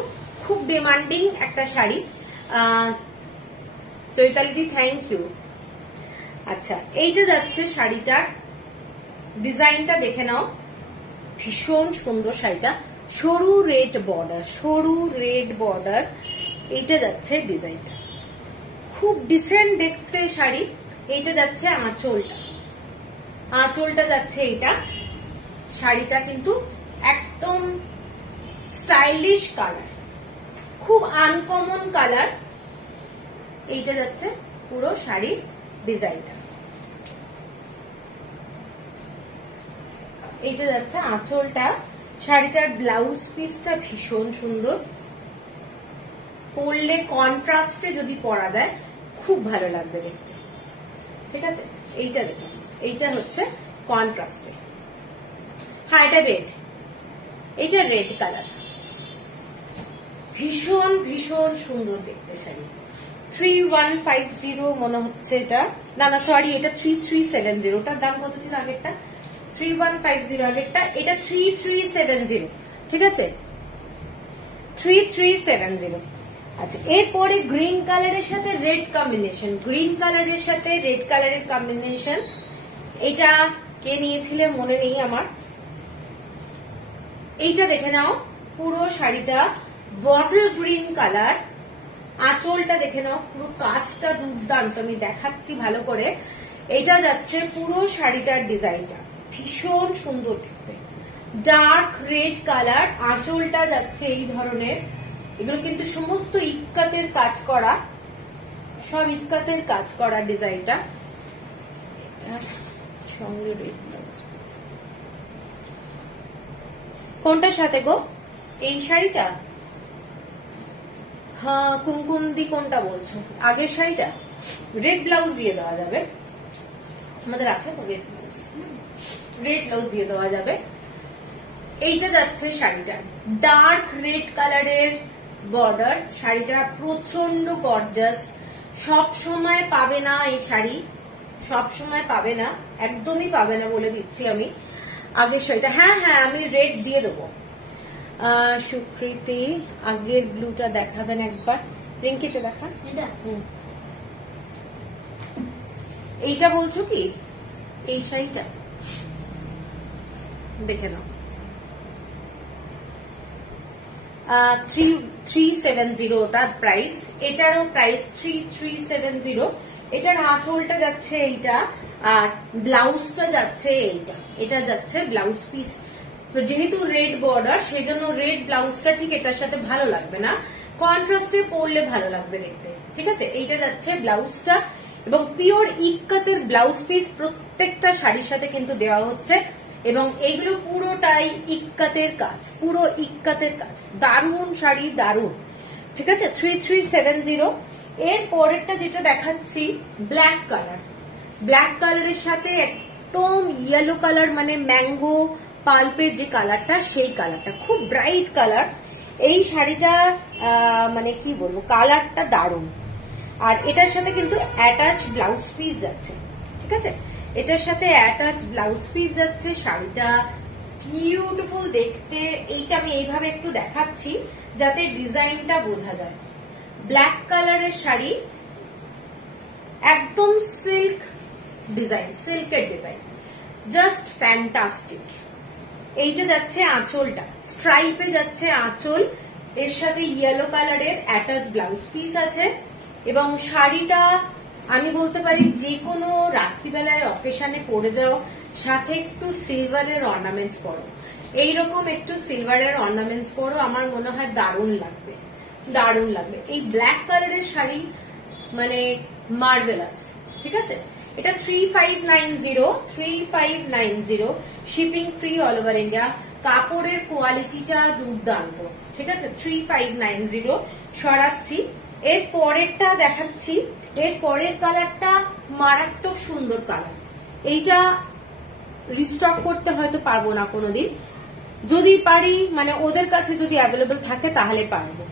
খুব ডিমান্ডিং একটা শাড়ি। চৈতালিদি thank you. আচ্ছা, এইটা যাচ্ছে শাড়িটার ডিজাইনটা দেখে নাও, ভীষণ সুন্দর শাড়িটা, সরু রেড বর্ডার, সরু রেড বর্ডার, এইটা যাচ্ছে ডিজাইনটা, খুব ডিসেন্ট দেখতে শাড়ি। এইটা যাচ্ছে আঁচলটা, আঁচলটা যাচ্ছে এইটা। শাড়িটা কিন্তু একদম স্টাইলিশ কালার, খুব আনকমন কালার। এইটা যাচ্ছে পুরো শাড়ির ডিজাইনটা, এইটা যাচ্ছে আঁচলটা। শাড়িটার ব্লাউজ পিসটা ভীষণ সুন্দর, পরলে কন্ট্রাস্টে যদি পরা যায় খুব ভালো লাগবে দেখতে, ঠিক আছে। এইটা দেখুন, এইটা হচ্ছে কন্ট্রাস্টে। হ্যাঁ, এটা রেড, এটা রেড কালার, ভীষণ ভীষণ সুন্দর দেখতে শাড়ি। 3150 মনে হচ্ছে এটা, না না সরি, এটা 3370। ওটার দাম কত ছিল আগেরটা? 3150 আগেরটা, এটা 3370, ঠিক আছে, 3370। আচ্ছা, এরপরে গ্রিন কালারের সাথে রেড কম্বিনেশন, গ্রিন কালারের সাথে রেড কালারের কম্বিনেশন। এটা কে নিয়েছিলে মনে নেই আমার। এইটা দেখে নাও, পুরো শাড়িটা বটল গ্রিন কালার, আঁচলটা দেখে নাও, পুরো কাজটা দুর্দান্ত, আমি দেখাচ্ছি ভালো করে। এটা যাচ্ছে পুরো শাড়িটার ডিজাইনটা, ভীষণ সুন্দর দেখতে, ডার্ক রেড কালার, আঁচলটা যাচ্ছে এই ধরনের। এগুলো কিন্তু সমস্ত ইক্কাতের কাজ করা, সব ইক্কাতের কাজ করা ডিজাইনটা। এটার সঙ্গে রেড ব্লাউজ পিস। কোনটার সাথে গো? এই শাড়িটা? হ্যাঁ, কুমকুমদি কোনটা বলছো? আগের শাড়িটা রেড ব্লাউজ দিয়ে দেওয়া যাবে, আমাদের আছে তো রেড ব্লাউজ, রেড ব্লাউজ দিয়ে দেওয়া যাবে। এইটা যাচ্ছে শাড়িটা, ডার্ক রেড কালারের বর্ডার, শাড়িটা প্রচন্ড গর্জাস। সব সময় পাবে না এই শাড়ি, সব সময় পাবে না, একদমই পাবে না বলে দিচ্ছি আমি। আগের শাড়িটা, হ্যাঁ হ্যাঁ আমি রেড দিয়ে দেবো। সুকৃতি আগের ব্লুটা দেখাবেন একবার, রিঙ্কিটা দেখা। এটা এইটা বলছো কি? এই শাড়িটা দেখে নাও, 3370 ওটা প্রাইস, এটারও প্রাইস 3370। এটার আঁচলটা যাচ্ছে এইটা, আর ব্লাউজটা যাচ্ছে এইটা, এটা যাচ্ছে ব্লাউজ পিস। যেহেতু রেড বর্ডার, সেই জন্য রেড ব্লাউজটা ঠিক এটার সাথে ভালো লাগবে না, কন্ট্রাস্টে পরলে ভালো লাগবে দেখতে, ঠিক আছে। এইটা যাচ্ছে ব্লাউজটা, এবং পিওর ইক্কাতের ব্লাউজ পিস প্রত্যেকটা শাড়ির সাথে কিন্তু দেওয়া হচ্ছে, এবং এইগুলো পুরোটাই ইক্কাতের কাজ, পুরো ইক্কাতের কাজ, দারুণ শাড়ি, দারুণ, ঠিক আছে। 3370। এর পরেরটা যেটা দেখাচ্ছি ব্ল্যাক কালার, ব্ল্যাক কালারের সাথে একদম ইয়েলো কালার, মানে ম্যাঙ্গো পাল্পের যে কালারটা, সেই কালারটা খুব ব্রাইট কালার। এই শাড়িটা মানে কি বলবো, কালারটা দারুণ। আর এটার সাথে কিন্তু অ্যাটাচ ব্লাউজ পিস যাচ্ছে, ঠিক আছে, এটার সাথে অ্যাটাচ ব্লাউজ পিস যাচ্ছে। শাড়িটা বিউটিফুল দেখতে। এইটা আমি এইভাবে একটু দেখাচ্ছি যাতে ডিজাইনটা বোঝা যায়। ব্ল্যাক কালারের শাড়ি, একদম সিল্ক ডিজাইন, সিল্কের ডিজাইন, জাস্ট ফ্যান্টাস্টিক। এইটা যাচ্ছে আঁচলটা, স্ট্রাইপে যাচ্ছে আঁচল, এর সাথে ইয়েলো কালারের অ্যাটাচ ব্লাউজ পিস আছে। এবং শাড়িটা আমি বলতে পারি যে কোনো রাত্রিবেলায় অকেশনে পরে যাও, সাথে একটু সিলভারের অর্নামেন্টস পরো, এইরকম একটু সিলভারের অর্নামেন্টস পরো, আমার মনে হয় দারুণ লাগবে, দারুণ লাগবে। এই ব্ল্যাক কালারের শাড়ি মানে মার্ভেলাস, ঠিক আছে। এটা 3590, shipping free all over India. কাপড়ের কোয়ালিটিটা দুর্দান্ত, ঠিক আছে। 3590 সরাচ্ছি। এর পরেরটা দেখাচ্ছি, এর পরের কালারটা মারাত্মক সুন্দর কালার। এইটা রিস্টক করতে হয়তো পারবো না কোনোদিন, যদি পারি মানে ওদের কাছে যদি অ্যাভেলেবল থাকে তাহলে পারবো।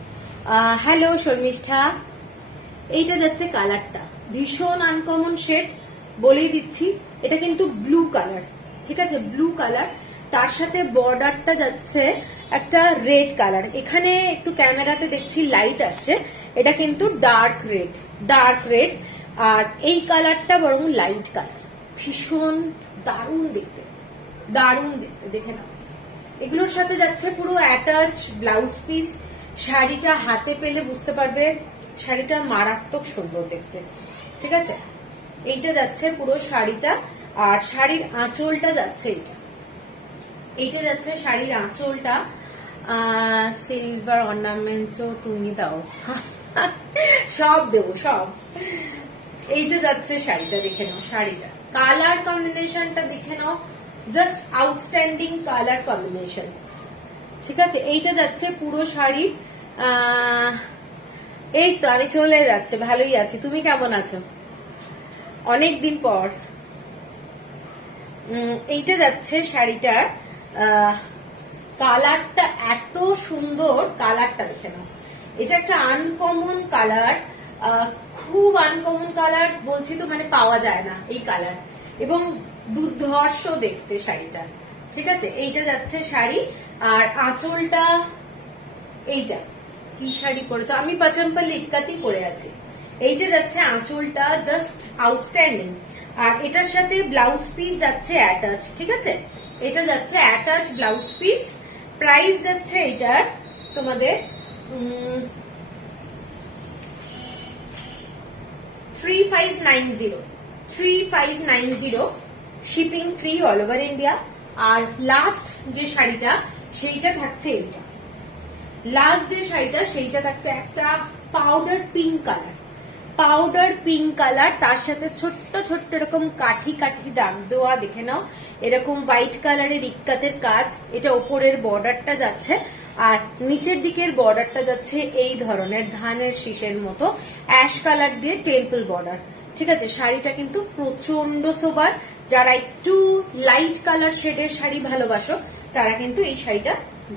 হ্যালো শর্মিষ্ঠা, এইটা যাচ্ছে কালারটা, ভীষণ আনকমন শেড, বলেই দিচ্ছি, এটা কিন্তু ব্লু কালার, ঠিক আছে, ব্লু কালার। তার সাথে বর্ডারটা যাচ্ছে একটা রেড কালার। এখানে একটু ক্যামেরাতে দেখছি লাইট আসছে, এটা কিন্তু ডার্ক রেড। আর এই কালারটা বরং লাইট কালার, ভীষণ দারুণ দেখতে, দেখে নাও। এগুলোর সাথে যাচ্ছে পুরো অ্যাটাচ ব্লাউজ পিস। শাড়িটা হাতে পেলে বুঝতে পারবে শাড়িটা মারাত্মক সুন্দর দেখতে, ঠিক আছে। এইটা যাচ্ছে পুরো শাড়িটা, আর শাড়ির আঁচলটা যাচ্ছে এইটা যাচ্ছে শাড়ির আঁচলটা। সিলভার অর্নামেন্টসও তুমি দাও, সব দেবো সব। এইটা যাচ্ছে শাড়িটা, দেখে নাও শাড়িটা, কালার কম্বিনেশনটা দেখে নাও, জাস্ট আউটস্ট্যান্ডিং কালার কম্বিনেশন, ঠিক আছে। এইটা যাচ্ছে পুরো শাড়ির। এই তো আমি চলে যাচ্ছে, ভালোই আছি, তুমি কেমন আছো? অনেকদিন পর। এইটা যাচ্ছে শাড়িটার কালারটা, এত সুন্দর কালারটা দেখে নাও। এটা একটা আনকমন কালার, খুব আনকমন কালার, বলছি তো মানে পাওয়া যায় না এই কালার, এবং দুর্ধর্ষ দেখতে শাড়িটা, ঠিক আছে। এইটা যাচ্ছে শাড়ি, আর আঁচলটা এইটা কি শাড়ি পরেছো? আমি পাচম্পালি ইক্কাতি পরে আছি। এইটা যাচ্ছে আঁচলটা, জাস্ট আউটস্ট্যান্ডিং। আর এটার সাথে ব্লাউজ পিস যাচ্ছে অ্যাটাচ, ঠিক আছে, এটা যাচ্ছে অ্যাটাচ ব্লাউজ পিস। প্রাইস যাচ্ছে এটার তোমাদের 3590, shipping free all over India. আর লাস্ট যে শাড়িটা সেইটা থাকছে এইটা, লাস্ট যে শাড়িটা সেইটা থাকছে একটা পাউডার পিঙ্ক কালার, তার সাথে ছোট্ট ছোট্ট এরকম কাঠি দাগ দেওয়া, দেখে নাও, এরকম হোয়াইট কালারের ইক্কাতের কাজ। এটা ওপরের বর্ডারটা যাচ্ছে, আর নিচের দিকের বর্ডারটা যাচ্ছে এই ধরনের ধানের শীষের মতো অ্যাশ কালার দিয়ে টেম্পল বর্ডার, ঠিক আছে। শাড়িটা কিন্তু প্রচন্ড সোবার, যারা একটু লাইট কালার শেডের শাড়ি ভালোবাসো তারা কিন্তু এই শাড়িটা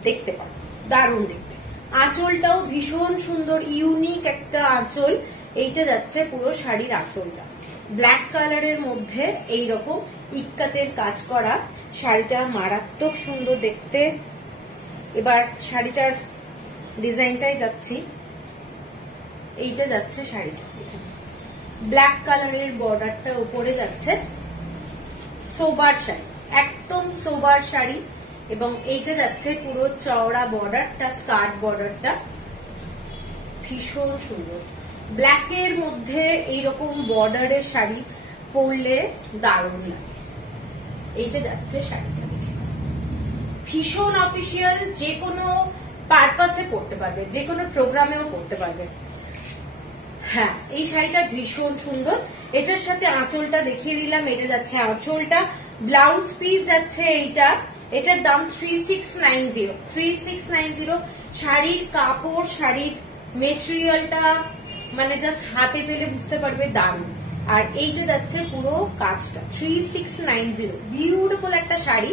দেখতে পারো, দারুণ দেখতে। আঁচলটাও ভীষণ সুন্দর, ইউনিক একটা আঁচল। এইটা যাচ্ছে পুরো শাড়ির আঁচলটা, ব্ল্যাক কালারের মধ্যে এইরকম ইক্কাতের কাজ করা, শাড়িটা মারাত্মক সুন্দর দেখতে। এবার শাড়িটার ডিজাইনটাই যাচ্ছি, এইটা যাচ্ছে শাড়িটা, ব্ল্যাক কালারের বর্ডারটা উপরে যাচ্ছে, সোবার শাড়ি, একদম সোবার শাড়ি। এবং এইটা যাচ্ছে পুরো চওড়া বর্ডারটা, স্কার্ট বর্ডারটা ভীষণ সুন্দর। ব্ল্যাকের মধ্যে এইরকম বর্ডারের শাড়ি পরলে দারুণ লাগে। এইটা যাচ্ছে শাড়িটা, ভীষণ অফিসিয়াল, যে কোনো পারপাসে পরতে পারবে, যে কোনো প্রোগ্রামেও পরতে পারবে। হ্যাঁ, এই শাড়িটা ভীষণ সুন্দর। এটার সাথে আঁচলটা দেখিয়ে দিলাম, এটা যাচ্ছে আঁচলটা। ব্লাউজ পিস যাচ্ছে এইটা, এটার দাম 3690। শাড়ির কাপড়, শাড়ির মেটেরিয়ালটা মানে জাস্ট হাতে পেলে বুঝতে পারবে দারুণ। আর এইটা যাচ্ছে পুরো কাজটা 3690, বিউটিফুল একটা শাড়ি,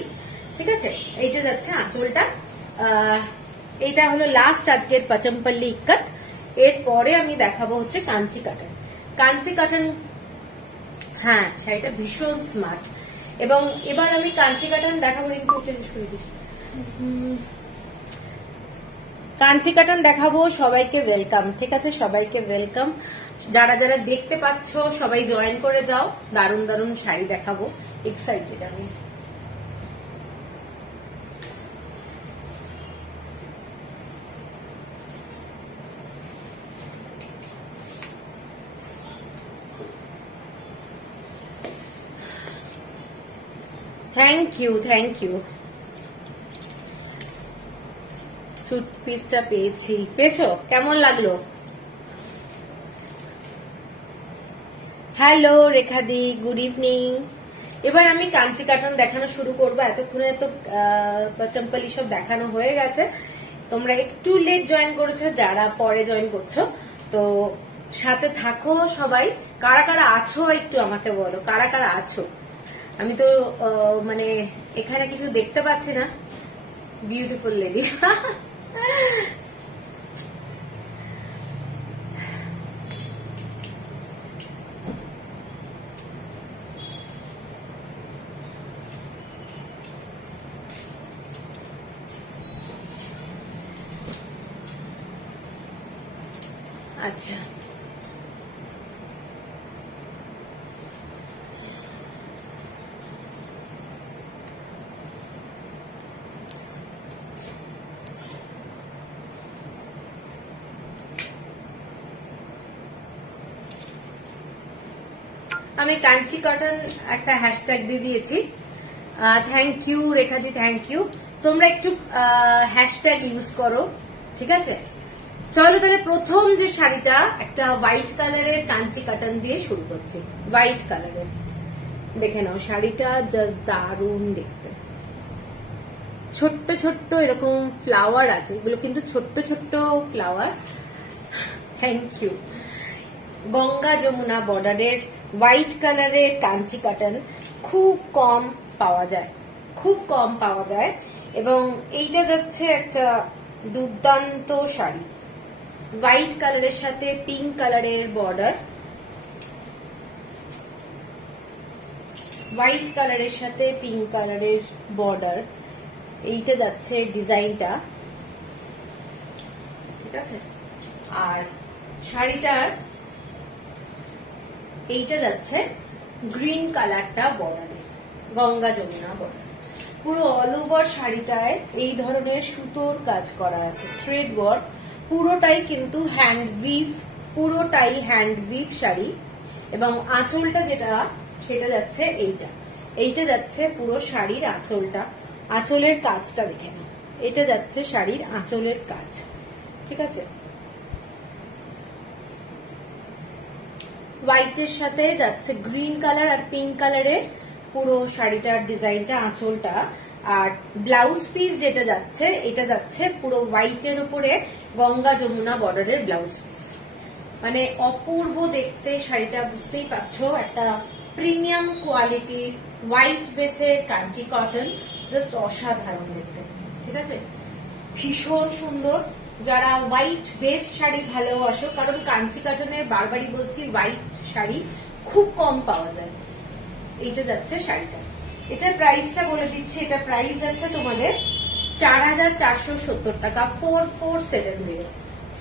ঠিক আছে। এইটা যাচ্ছে আঁচলটা। এইটা হলো লাস্ট আজকের পাচম্পল্লি ইক্কাত। এরপরে আমি দেখাবো হচ্ছে কাঞ্চি কাটান। হ্যাঁ, শাড়িটা ভীষণ স্মার্ট। এবং এবার আমি কাঞ্চি কাটান দেখাবো, কাঞ্চি কাটান দেখাবো। সবাইকে ওয়েলকাম, ঠিক আছে, সবাইকে ওয়েলকাম। যারা যারা দেখতে পাচ্ছ সবাই জয়েন করে যাও, দারুণ দারুণ শাড়ি দেখাবো, এক্সাইটেড আমি। Thank you. স্যুট পিসটা পেয়েছো, কেমন লাগলো? হ্যালো রেখাদি, গুড ইভিনিং। এবার আমি কাঞ্চি কাটান দেখানো শুরু করবো। এতক্ষণে তো পাচম্পলি সব দেখানো হয়ে গেছে, তোমরা একটু লেট জয়েন করেছো, যারা পরে জয়েন করছো তো সাথে থাকো সবাই। কারা কারা আছো একটু আমাকে বলো, কারা কারা আছো। আমি তো মানে এখানে কিছু দেখতে পাচ্ছি না। বিউটিফুল লেডি, আচ্ছা আমি কাঞ্চি কটন একটা হ্যাশট্যাগ দিয়ে দিয়েছি। থ্যাংক ইউ রেখাজি, থ্যাংক ইউ। তোমরা একটু হ্যাশট্যাগ ইউজ করো, ঠিক আছে? চলো তাহলে প্রথম যে শাড়িটা একটা হোয়াইট কালারের কাঞ্চি কটন দিয়ে শুরু করছি। হোয়াইট কালারের দেখে নাও, শাড়িটা জাস্ট দারুণ দেখতে। ছোট্ট ছোট্ট এরকম ফ্লাওয়ার আছে, এগুলো কিন্তু ছোট্ট ছোট্ট flower. Thank you. Ganga Jamuna বর্ডারের হোয়াইট কালারের কাঞ্চি কটন খুব কম পাওয়া যায়, খুব কম পাওয়া যায়। এবং এইটা যাচ্ছে একটা দুর্দান্ত শাড়ি, হোয়াইট কালারের সাথে পিঙ্ক কালারের বর্ডার, হোয়াইট কালারের সাথে পিঙ্ক কালারের বর্ডার। এইটা যাচ্ছে ডিজাইনটা, ঠিক আছে? আর শাড়িটার এইটা যাচ্ছে গ্রিন কালারটা বর্ডারে, গঙ্গা যমুনা বর্ডার। পুরো অল ওভার শাড়িটায় এই ধরনের সুতোর কাজ করা আছে, থ্রেড ওয়ার্ক, পুরোটাই কিন্তু হ্যান্ড উইভ, পুরোটাই হ্যান্ড উইভ শাড়ি। এবং আঁচলটা যেটা সেটা যাচ্ছে এইটা, এইটা যাচ্ছে পুরো শাড়ির আঁচলটা, আঁচলের কাজটা দেখে নাও, এটা যাচ্ছে শাড়ির আঁচলের কাজ, ঠিক আছে? হোয়াইটের সাথে যাচ্ছে গ্রিন কালার আর পিঙ্ক কালারের পুরো শাড়িটার ডিজাইনটা, আঁচলটা। আর ব্লাউজ পিস যেটা যাচ্ছে, এটা যাচ্ছে পুরো হোয়াইটের উপরে গঙ্গা যমুনা বর্ডারের ব্লাউজ পিস। মানে অপূর্ব দেখতে শাড়িটা, বুঝতেই পারছো, একটা প্রিমিয়াম কোয়ালিটি হোয়াইট বেসের কাঞ্চি কটন, জাস্ট অসাধারণ দেখতে, ঠিক আছে? ভীষণ সুন্দর। যারা হোয়াইট বেস শাড়ি ভালোবাসো, কারণ কাঞ্চি কটনের বারবারই বলছি হোয়াইট শাড়ি খুব কম পাওয়া যায়। এইটা যাচ্ছে শাড়িটা, এটার প্রাইসটা বলে দিচ্ছি, এটা প্রাইস যাচ্ছে তোমাদের 4470 টাকা, 4470,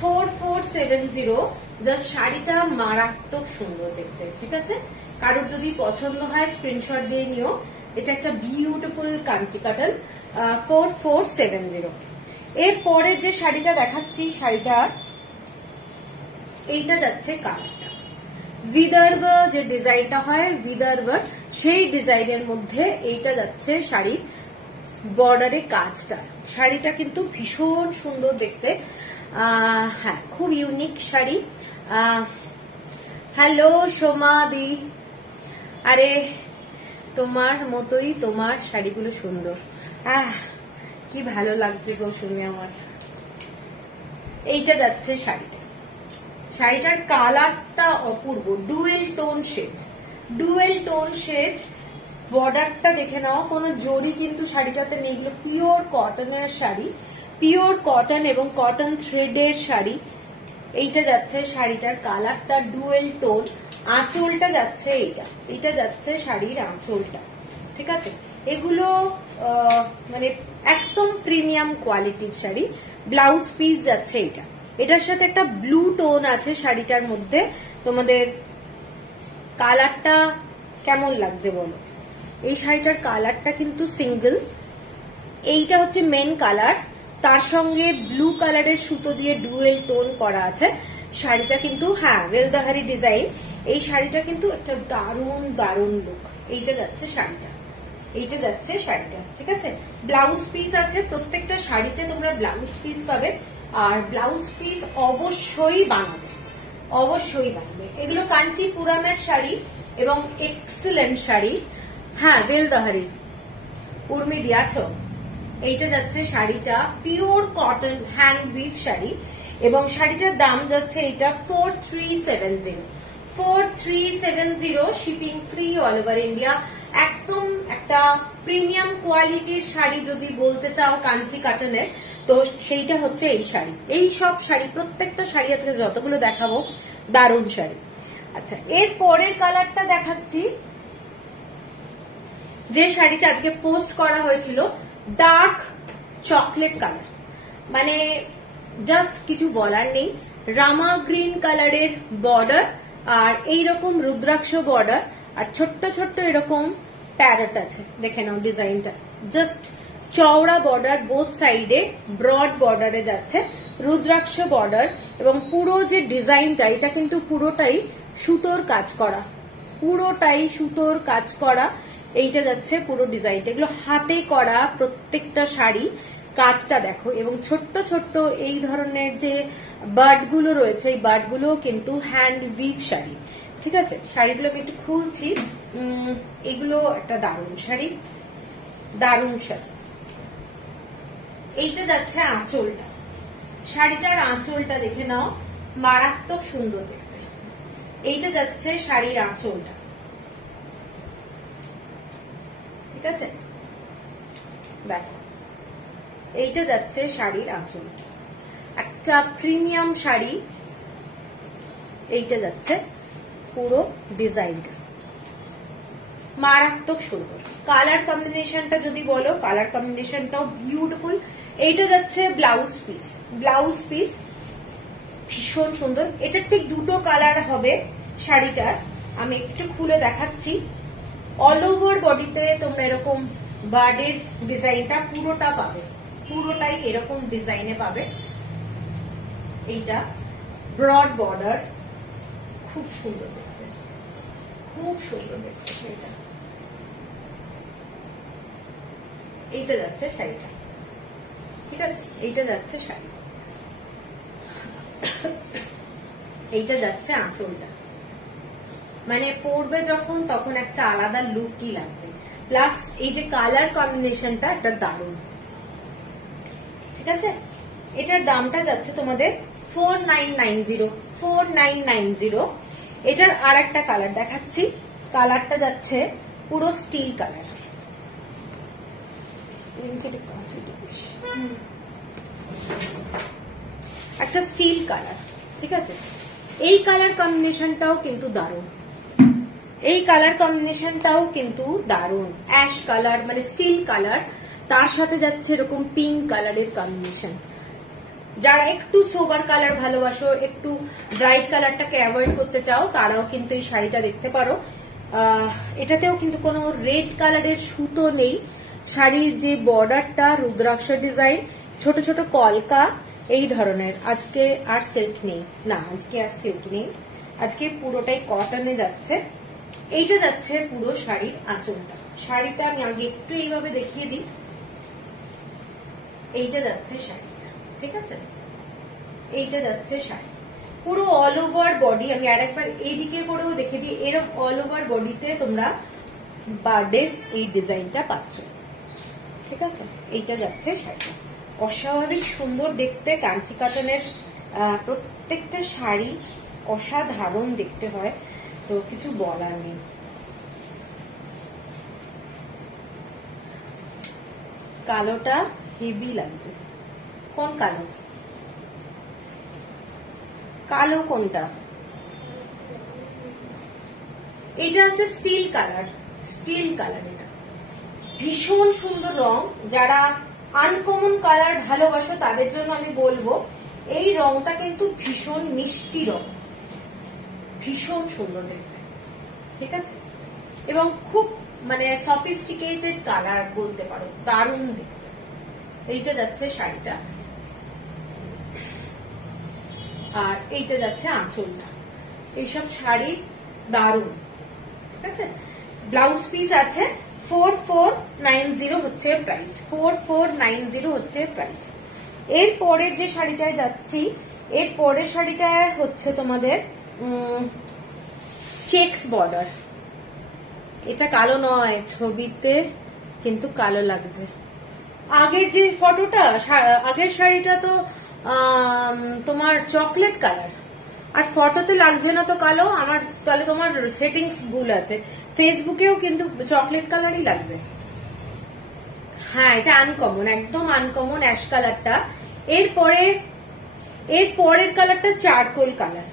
4470। জাস্ট শাড়িটা মারাত্মক সুন্দর দেখতে, ঠিক আছে? কারোর যদি পছন্দ হয় স্ক্রিনশট দিয়ে নিও। এটা একটা বিউটিফুল কাঞ্চি কটন, 4470। এর পরের যে শাড়িটা দেখাচ্ছি, শাড়িটা এইটা যাচ্ছে কালারটা বিদর্ভ, যে ডিজাইনটা হয় বিদর্ভ, সেই ডিজাইনের মধ্যে এইটা যাচ্ছে শাড়ির বর্ডারে কাজটা। শাড়িটা কিন্তু ভীষণ সুন্দর দেখতে, হ্যাঁ খুব ইউনিক শাড়ি। হ্যালো সোমাদি, আরে তোমার মতোই তোমার শাড়িগুলো সুন্দর, কি ভালো লাগছে গো শুনে আমার। এইটা যাচ্ছে শাড়িটা, শাড়িটার কালারটা অপূর্ব, dual tone shade, dual tone shade. বর্ডারটা দেখে নাও, কোনো জরি কিন্তু শাড়িটাতে নেই, এগুলো পিওর কটনের শাড়ি, পিওর কটন এবং কটন থ্রেডের শাড়ি। এইটা যাচ্ছে শাড়িটার কালারটা ডুয়েল টোন। আঁচলটা যাচ্ছে এইটা, এইটা যাচ্ছে শাড়ির আঁচলটা, ঠিক আছে? এগুলো মানে একদম প্রিমিয়াম কোয়ালিটির শাড়ি। ব্লাউজ পিস যাচ্ছে এইটা, এটার সাথে একটা ব্লু টোন আছে শাড়িটার মধ্যে। তোমাদের কালারটা কেমন লাগছে বলো? এই শাড়িটার কালারটা কিন্তু সিঙ্গেল, এইটা হচ্ছে মেন কালার, তার সঙ্গে ব্লু কালারের সুতো দিয়ে ডুয়েল টোন করা আছে। শাড়িটা কিন্তু হ্যাঁ বেলদাহারি ডিজাইন। এই শাড়িটা কিন্তু একটা দারুণ দারুণ লুক। এইটা যাচ্ছে শাড়িটা, এইটা যাচ্ছে শাড়িটা, ঠিক আছে? ব্লাউজ পিস আছে, প্রত্যেকটা শাড়িতে তোমরা ব্লাউজ পিস পাবে, আর ব্লাউজ পিস অবশ্যই বানাবে, অবশ্যই বানাবে। এগুলো কাঞ্চিপুরামের শাড়ি এবং এক্সেলেন্ট শাড়ি। হ্যাঁ বেলদাহারি, উর্মি দিয়াছো। এইটা যাচ্ছে শাড়িটা pure cotton hand we've sari, এবং শাড়িটার দাম যাচ্ছে এটা 4370, 4370, shipping free all over India. একদম একটা প্রিমিয়াম কোয়ালিটির শাড়ি যদি বলতে চাও কাঞ্চি কটনের, তো সেইটা হচ্ছে এই শাড়ি। এই সব শাড়ি, প্রত্যেকটা শাড়ি আজকে যতগুলো দেখাবো দারুণ শাড়ি। আচ্ছা, এর পরের কালারটা দেখাচ্ছি, যে শাড়িটা আজকে পোস্ট করা হয়েছিল, ডার্ক চকলেট কালার, মানে জাস্ট কিছু বলার নেই। রামা গ্রিন কালারের বর্ডার আর এইরকম রুদ্রাক্ষ বর্ডার আর ছোট্ট ছোট্ট এরকম প্যারেট আছে, দেখে নাও ডিজাইনটা। জাস্ট চওড়া বর্ডার, বোথ সাইডে ব্রড বর্ডারে যাচ্ছে, রুদ্রাক্ষ বর্ডার, এবং পুরো যে ডিজাইনটা এটা কিন্তু পুরোটাই সুতোর কাজ করা, পুরোটাই সুতোর কাজ করা। এইটা যাচ্ছে পুরো ডিজাইনটা, এগুলো হাতে করা প্রত্যেকটা শাড়ি। কাজটা দেখো, এবং ছোট্ট ছোট্ট এই ধরনের যে বার্ড গুলো রয়েছে, এই বার্ড গুলো কিন্তু হ্যান্ড উইভ শাড়ি। ঠিক আছে, শাড়িগুলো আমি একটু খুলছি। এগুলো একটা দারুণ শাড়ি, দারুণ শাড়ি। এইটা যাচ্ছে আঁচলটা, শাড়িটার আঁচলটা দেখে নাও, মারাত্মক সুন্দর দেখতে। এইটা যাচ্ছে শাড়ির আঁচলটা, ঠিক আছে, দেখো এইটা যাচ্ছে শাড়ির আঁচলটা, একটা প্রিমিয়াম শাড়ি। এইটা যাচ্ছে পুরো ডিজাইনটা, মারাত্মক সুন্দর। কালার কম্বিনেশনটা যদি বলো, কালার কম্বিনেশনটাও বিউটিফুল। এইটা যাচ্ছে ব্লাউজ পিস, ব্লাউজ পিস ভীষণ সুন্দর। এটা ঠিক দুটো কালার হবে শাড়িটার, আমি একটু খুলে দেখাচ্ছি। অল ওভার বডিতে তোমরা এরকম বার্ডের ডিজাইনটা পুরোটা পাবে, পুরোটাই এরকম ডিজাইনে পাবে। এইটা ব্রড বর্ডার, খুব সুন্দর দেখতে, খুব সুন্দর দেখতে শাড়িটা। এইটা যাচ্ছে শাড়িটা, ঠিক আছে, এইটা যাচ্ছে শাড়ি। এইটা যাচ্ছে আঁচলটা, মানে পরবে যখন তখন একটা আলাদা লুকই লাগবে। প্লাস এই যে কালার কম্বিনেশনটা একটা দারুণ, ঠিক আছে। এটার দামটা যাচ্ছে তোমাদের 4990, 4990। এটার আর একটা কালার দেখাচ্ছি, কালারটা যাচ্ছে পুরো স্টিল কালার, একটা স্টিল কালার, ঠিক আছে। এই কালার কম্বিনেশনটাও কিন্তু দারুণ, এই কালার কম্বিনেশনটাও কিন্তু দারুণ। অ্যাশ কালার মানে স্টিল কালার, তার সাথে যাচ্ছে এরকম পিঙ্ক কালারের কম্বিনেশন। যারা একটু সোবার কালার ভালোবাসো, একটু ব্রাইট কালারটাকে অ্যাভয়েড করতে চাও, তারাও কিন্তু এই শাড়িটা দেখতে পারো। এটাতেও কিন্তু কোনো রেড কালারের সুতো নেই। শাড়ির যে বর্ডারটা রুদ্রাক্ষ ডিজাইন, ছোট ছোট কলকা এই ধরনের। আজকে আর সিল্ক নেই, না আজকে আর সিল্ক নেই, আজকে পুরোটাই কটনে যাচ্ছে। এইটা যাচ্ছে পুরো শাড়ির আঁচলটা। শাড়িটা আমি আগে একটু এইভাবে দেখিয়ে দিই। এইটা যাচ্ছে শাড়িটা, ঠিক আছে, এইটা যাচ্ছে শাড়ি পুরো অল ওভার বডি। আমি আরেকবার এইদিকে করেও দেখে দিই, এরকম অল ওভার বডিতে তোমরা বার্ডের এই ডিজাইনটা পাচ্ছ, ঠিক আছে। এইটা যাচ্ছে শাড়িটা, অস্বাভাবিক সুন্দর দেখতে। কাঞ্চি কটনের প্রত্যেকটা শাড়ি অসাধারণ দেখতে হয়, তো কিছু বলার নেই। কালোটা হেভি লাগছে। কোন কালো? কালো কোনটা? এটা হচ্ছে স্টিল কালার, স্টিল কালার। এটা ভীষণ সুন্দর রং। যারা আনকমন কালার ভালোবাসো তাদের জন্য আমি বলবো, এই রংটা কিন্তু ভীষণ মিষ্টি রং, ভীষণ সুন্দর দেখতে, ঠিক আছে, এবং খুব মানে সফিস্টিকেটেড কালার বলতে পারো, দারুণ দেখতে। এইটা যাচ্ছে শাড়িটা, আর এইটা যাচ্ছে আঁচলটা। এইসব শাড়ি দারুণ, ঠিক আছে। ব্লাউজ পিস আছে 4490 হচ্ছে প্রাইস, 4490 হচ্ছে প্রাইস। এর পরের যে শাড়িটায় যাচ্ছি, এর পরের শাড়িটা হচ্ছে তোমাদের চেকস বর্ডার। এটা কালো নয়, ছবিতে কিন্তু কালো লাগছে। আগের যে ফটোটা, আগের শাড়িটা তো তোমার চকলেট কালার, আর ফটোতে লাগছে না তো কালো। আমার তাহলে তোমার সেটিংস ভুল আছে, ফেসবুকেও কিন্তু চকলেট কালারই লাগছে। হ্যাঁ, এটা আনকমন, একদম আনকমন অ্যাশ কালারটা। এর পরের কালারটা চারকোল কালার।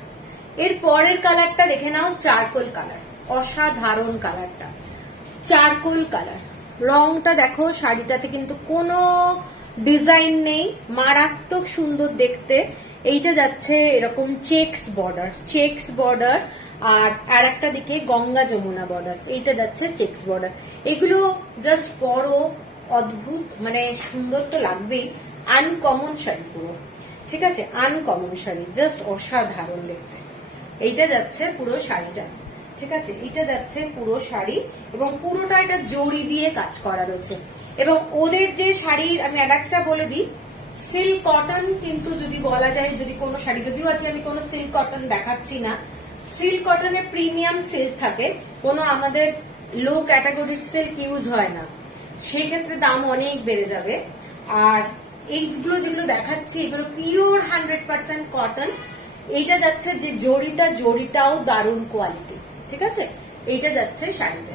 এর পরের কালারটা দেখে নাও, চারকোল কালার, অসাধারণ কালারটা, চারকোল কালার। রংটা দেখো, শাড়িটাতে কিন্তু কোনো ডিজাইন নেই, মারাত্মক সুন্দর দেখতে। এইটা যাচ্ছে এরকম চেক্স বর্ডার আর একটা দিকে গঙ্গা যমুনা বর্ডার, এইটা যাচ্ছে চেক্স বর্ডার। এগুলো জাস্ট বড় অদ্ভুত, মানে সুন্দর তো লাগবেই। আনকমন শাড়ি পুরো, ঠিক আছে, আনকমন শাড়ি, জাস্ট অসাধারণ দেখতে। এইটা যাচ্ছে পুরো শাড়িটা, ঠিক আছে, এইটা যাচ্ছে পুরো শাড়ি এবং পুরোটা এটা জড়ি দিয়ে কাজ করা রয়েছে। এবং ওদের যে শাড়ির আমি আর একটা বলে দিই, সিল্ক কটন কিন্তু যদি বলা যায়, যদি কোনো শাড়ি, যদিও আছে আমি কোনো সিল্ক কটন দেখাচ্ছি না, সিল্ক কটনের প্রিমিয়াম সিল্ক থাকে, কোনো আমাদের লো ক্যাটাগরির সিল্ক ইউজ হয় না, সেই ক্ষেত্রে দাম অনেক বেড়ে যাবে। আর এইগুলো যেগুলো দেখাচ্ছি এগুলো পিওর 100% কটন। এইটা যাচ্ছে যে জড়িটাও দারুণ কোয়ালিটি, ঠিক আছে। এইটা যাচ্ছে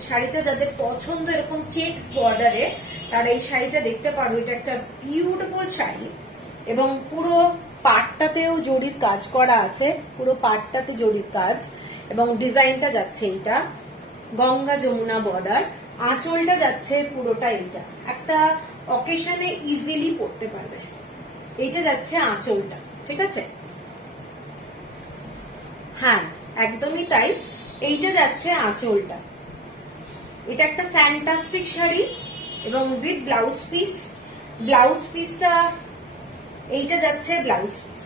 শাড়িটা যাদের পছন্দ এরকম চেক্স বর্ডারে, তারা এই শাড়িটা দেখতে পারো। এটা একটা বিউটিফুল শাড়ি এবং পুরো পাটটাতেও জড়ির কাজ করা আছে, পুরো পাটটাতে জড়ির কাজ এবং ডিজাইনটা যাচ্ছে এইটা গঙ্গা যমুনা বর্ডার। আঁচলটা যাচ্ছে পুরোটা এইটা, একটা অকেশনে ইজিলি পরতে পারবে। এইটা যাচ্ছে আঁচলটা, ঠিক আছে, হ্যাঁ একদমই তাই, এইটা যাচ্ছে আঁচলটা। এটা একটা ফ্যান্টাস্টিক শাড়ি এবং উইথ ব্লাউজ পিসটা এইটা যাচ্ছে ব্লাউজ পিস,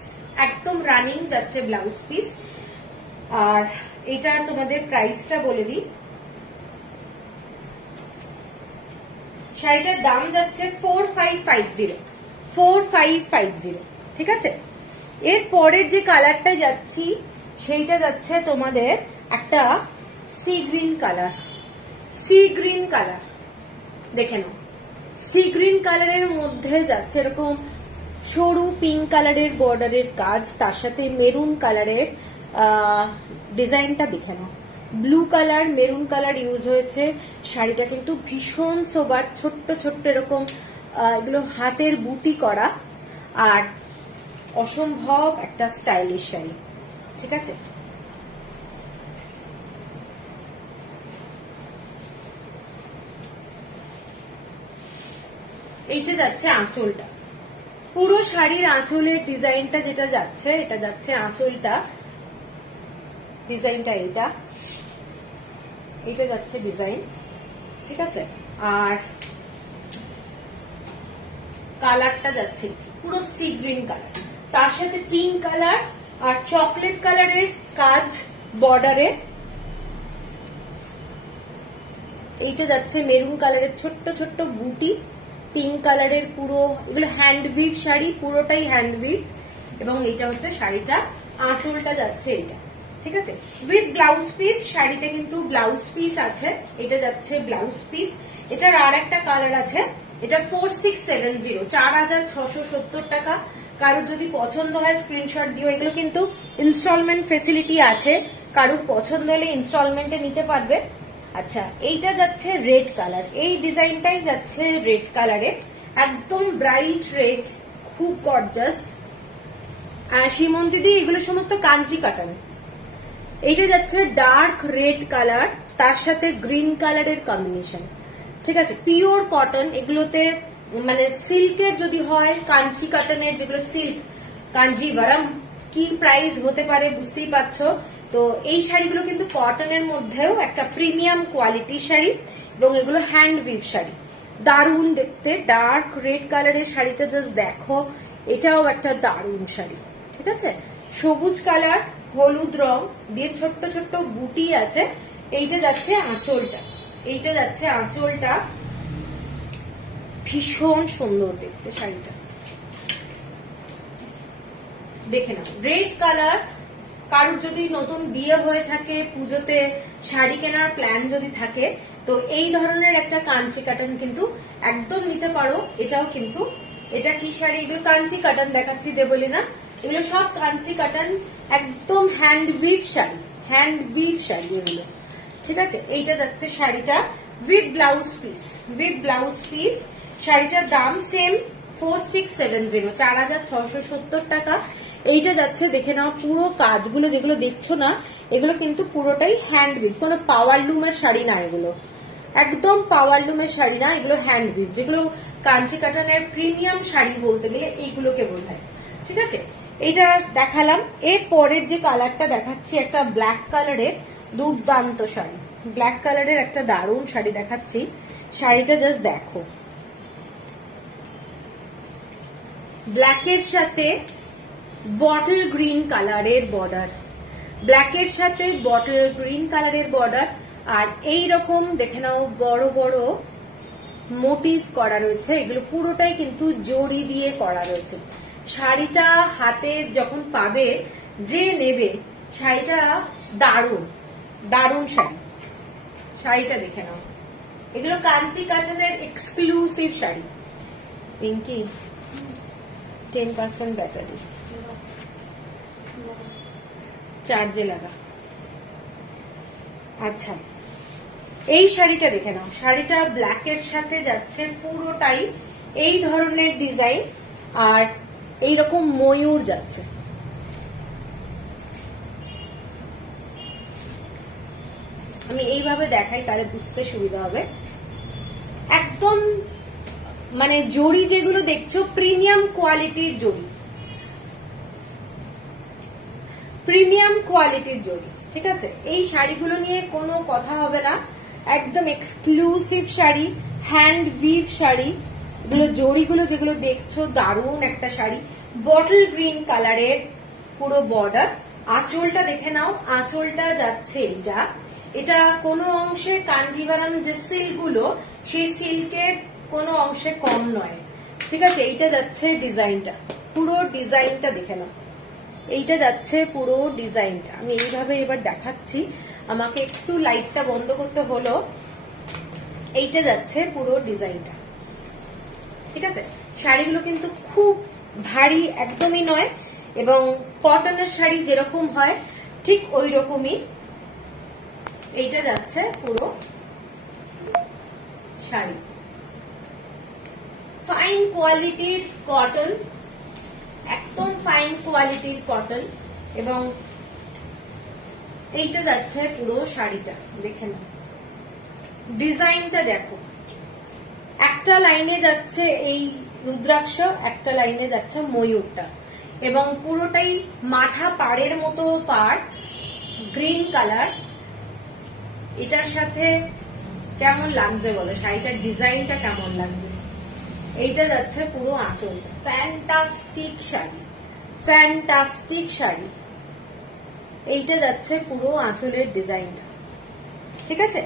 একদম রানিং যাচ্ছে ব্লাউজ পিস। আর এটার তোমাদের প্রাইসটা বলে দিই, শাড়িটার দাম যাচ্ছে 4550, ঠিক আছে। এর পরের যে কালারটা যাচ্ছি সেইটা যাচ্ছে তোমাদের একটা সি গ্রিন কালার, দেখে নাও, সি গ্রিন কালারের মধ্যে যাচ্ছে এরকম সরু পিঙ্ক কালারের বর্ডারের কাজ, তার সাথে মেরুন কালারের ডিজাইনটা দেখে নাও, blue colour maroon colour use হয়েছে। শাড়িটা কিন্তু ভীষণ সোবার, ছোট্ট ছোট্ট এরকম এগুলো হাতের বুটি করা আর অসম্ভব একটা স্টাইলিশ শাড়ি, ঠিক আছে। এইটা যাচ্ছে আঁচলটা, পুরো শাড়ির আঁচলের ডিজাইনটা যেটা যাচ্ছে, এটা যাচ্ছে আঁচলটা, ডিজাইনটা এইটা যাচ্ছে ডিজাইন, ঠিক আছে। আর কালারটা যাচ্ছে পুরো সি গ্রিন কালার, তার সাথে পিঙ্ক কালার আর চকলেট কালারের কাজ বর্ডারে। এইটা যাচ্ছে মেরুন কালারের ছোট্ট ছোট্ট বুটি, পিঙ্ক কালারের পুরো, এগুলো হ্যান্ডউইভ শাড়ি, পুরোটাই হ্যান্ডউইভ। এবং এইটা হচ্ছে শাড়িটা, আঁচলটা যাচ্ছে এইটা, ঠিক আছে, উইথ ব্লাউজ পিস। শাড়িতে কিন্তু ব্লাউজ পিস আছে, এটা যাচ্ছে ব্লাউজ পিস। এটার আর একটা কালার আছে, এটা 4670, 4670 টাকা। কারোর যদি পছন্দ হয় স্ক্রিনশট দিও, এগুলো কিন্তু ইনস্টলমেন্ট ফেসিলিটি আছে, কারোর পছন্দ হলে ইনস্টলমেন্টে নিতে পারবে। আচ্ছা, এইটা যাচ্ছে রেড কালার, এই ডিজাইনটাই যাচ্ছে রেড কালারে, একদম ব্রাইট রেড, খুব গর্জাস। শ্রীমন্তিদি এগুলো সমস্ত কাঞ্চি কাটান। এইটা যাচ্ছে ডার্ক রেড কালার, তার সাথে গ্রিন কালারের কম্বিনেশন, ঠিক আছে, পিওর কটন। এগুলোতে মানে সিল্কের যদি হয়, কাঞ্চি কটনের যেগুলো সিল্ক, কাঞ্জিভারম কি প্রাইস হতে পারে বুঝতেই পারছো। তো এই শাড়িগুলো কিন্তু কটনের মধ্যেও একটা প্রিমিয়াম কোয়ালিটির শাড়ি এবং এগুলো হ্যান্ড উইভ শাড়ি, দারুণ দেখতে। ডার্ক রেড কালারের শাড়িটা জাস্ট দেখো, এটাও একটা দারুণ শাড়ি, ঠিক আছে। সবুজ কালার হলুদ রং দিয়ে ছোট্ট ছোট্ট বুটি আছে। এইটা যাচ্ছে আঁচলটা, ভীষণ সুন্দর দেখতে শাড়িটা, দেখে নাও। রেড কালার, কারোর যদি নতুন বিয়ে হয়ে থাকে, পুজোতে শাড়ি কেনার প্ল্যান যদি থাকে, তো এই ধরনের একটা কাঞ্চি কাটান কিন্তু একদম নিতে পারো। এটাও কিন্তু, এটা কি শাড়ি, এগুলো কাঞ্চি কাটান দেখাচ্ছি দেবলিনা, এগুলো সব কাঞ্চি কাটান, একদম হ্যান্ডউইভ শাড়ি এগুলো, ঠিক আছে। এইটা যাচ্ছে শাড়িটা উইথ ব্লাউজ পিস। শাড়িটার দাম সেম 4670, 4670 টাকা। এইটা যাচ্ছে, দেখে নাও, পুরো কাজগুলো যেগুলো দেখছো না, এগুলো কিন্তু পুরোটাই হ্যান্ডউইভ, কোনো পাওয়ার লুমের শাড়ি না এগুলো, একদম পাওয়ারলুমের শাড়ি না, এগুলো হ্যান্ড উইভ, যেগুলো কাঞ্চি কাটানের প্রিমিয়াম শাড়ি বলতে গেলে এইগুলোকে বোঝায়। ঠিক আছে, এইটা দেখালাম। এর পরের যে কালারটা দেখাচ্ছি একটা ব্ল্যাক কালারের দুর্দান্ত শাড়ি, ব্ল্যাক কালারের একটা দারুণ শাড়ি দেখাচ্ছি। শাড়িটা জাস্ট দেখো, ব্ল্যাকের সাথে বটল গ্রিন কালারের বর্ডার, ব্ল্যাকের সাথে বটল গ্রিন কালারের বর্ডার, আর এই রকম দেখে নাও বড় বড় মোটিভ করা রয়েছে। এগুলো পুরোটাই কিন্তু জড়ি দিয়ে করা রয়েছে। শাড়িটা হাতে যখন পাবে যে নেবে, শাড়িটা দারুণ দারুণ শাড়ি। শাড়িটা দেখে নাও, এগুলো কাঞ্চি কাটানের এক্সক্লুসিভ শাড়ি। পিঙ্কি 10% ব্যাটারি চার্জে লাগা। আচ্ছা, এই শাড়িটা দেখে নাও, শাড়িটা ব্ল্যাকের সাথে যাচ্ছে পুরোটাই এই ধরনের ডিজাইন, আর এইরকম ময়ূর যাচ্ছে। আমি এইভাবে দেখাই তাহলে বুঝতে সুবিধা হবে। একদম মানে জড়ি যেগুলো দেখছো প্রিমিয়াম কোয়ালিটির জড়ি, প্রিমিয়াম কোয়ালিটির জড়ি। ঠিক আছে, এই শাড়িগুলো নিয়ে কোনো কথা হবে না, একদম exclusive sari, hand we've sari. এগুলো জড়িগুলো যেগুলো দেখছো দারুণ একটা শাড়ি, বটল গ্রিন কালারের পুরো বর্ডার। আঁচলটা দেখে নাও, আঁচলটা যাচ্ছে এটা, এটা কোনো অংশে কাঞ্জিভারাম যে সিল্ক গুলো সেই সিল্কের কোনো অংশে কম নয়। ঠিক আছে, এইটা যাচ্ছে ডিজাইনটা, পুরো ডিজাইনটা দেখে নাও, এইটা যাচ্ছে পুরো ডিজাইনটা। আমি এইভাবে এবার দেখাচ্ছি, আমাকে একটু লাইটটা বন্ধ করতে হলো। এইটা যাচ্ছে পুরো ডিজাইনটা। ঠিক আছে, শাড়িগুলো কিন্তু খুব ভারী একদমই নয়, এবং কটনের শাড়ি যেরকম হয় ঠিক ওই রকমই এইটা যাচ্ছে পুরো শাড়ি। ফাইন কোয়ালিটির কটন, একদম ফাইন কোয়ালিটির কটন, এবং এইটা যাচ্ছে পুরো শাড়িটা। দেখে নাও ডিজাইনটা দেখো, একটা লাইনে যাচ্ছে এই রুদ্রাক্ষ, একটা লাইনে যাচ্ছে ময়ূরটা, এবং পুরোটাই মাথা পাড়ের মতো পাড়, গ্রিন কালার। এটার সাথে কেমন লাগছে বলো, শাড়িটার ডিজাইনটা কেমন লাগছে? এইটা যাচ্ছে পুরো আঁচল, ফ্যান্টাস্টিক শাড়ি, ফ্যান্টাস্টিক শাড়ি। এইটা যাচ্ছে পুরো আঁচলের ডিজাইনটা। ঠিক আছে,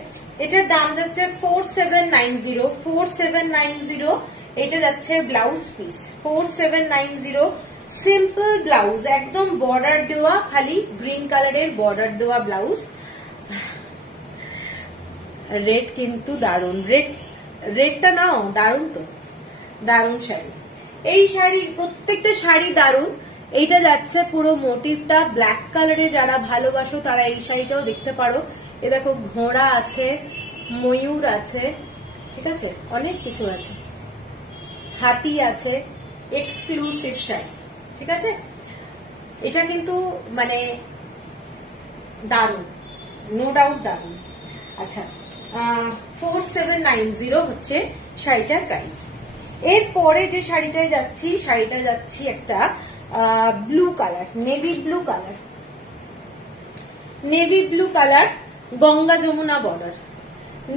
এটার দাম যাচ্ছে 4790, 4790। এটা যাচ্ছে ব্লাউজ পিস 4790, সিম্পল ব্লাউজ, একদম বর্ডার দেওয়া, খালি গ্রিন কালারের বর্ডার দেওয়া ব্লাউজ। রেড কিন্তু দারুণ, রেডটা নাও, দারুণ তো, দারুণ শাড়ি। এই শাড়ি প্রত্যেকটা শাড়ি দারুণ। এইটা যাচ্ছে পুরো মোটিভটা ব্ল্যাক কালারে, যারা ভালোবাসো তারা এই শাড়িটাও দেখতে পারো। এ দেখো ঘোড়া আছে, ময়ূর আছে, ঠিক আছে, অনেক কিছু আছে, হাতি আছে, এক্সক্লুসিভ শাড়ি। ঠিক আছে, এটা কিন্তু মানে দারুণ, নো ডাউট দারুণ। আচ্ছা, 4790 হচ্ছে শাড়িটার প্রাইস। এরপরে যে শাড়িটায় যাচ্ছি, শাড়িটা যাচ্ছি একটা blue colour, navy blue colour, navy blue colour, Ganga Jamuna border,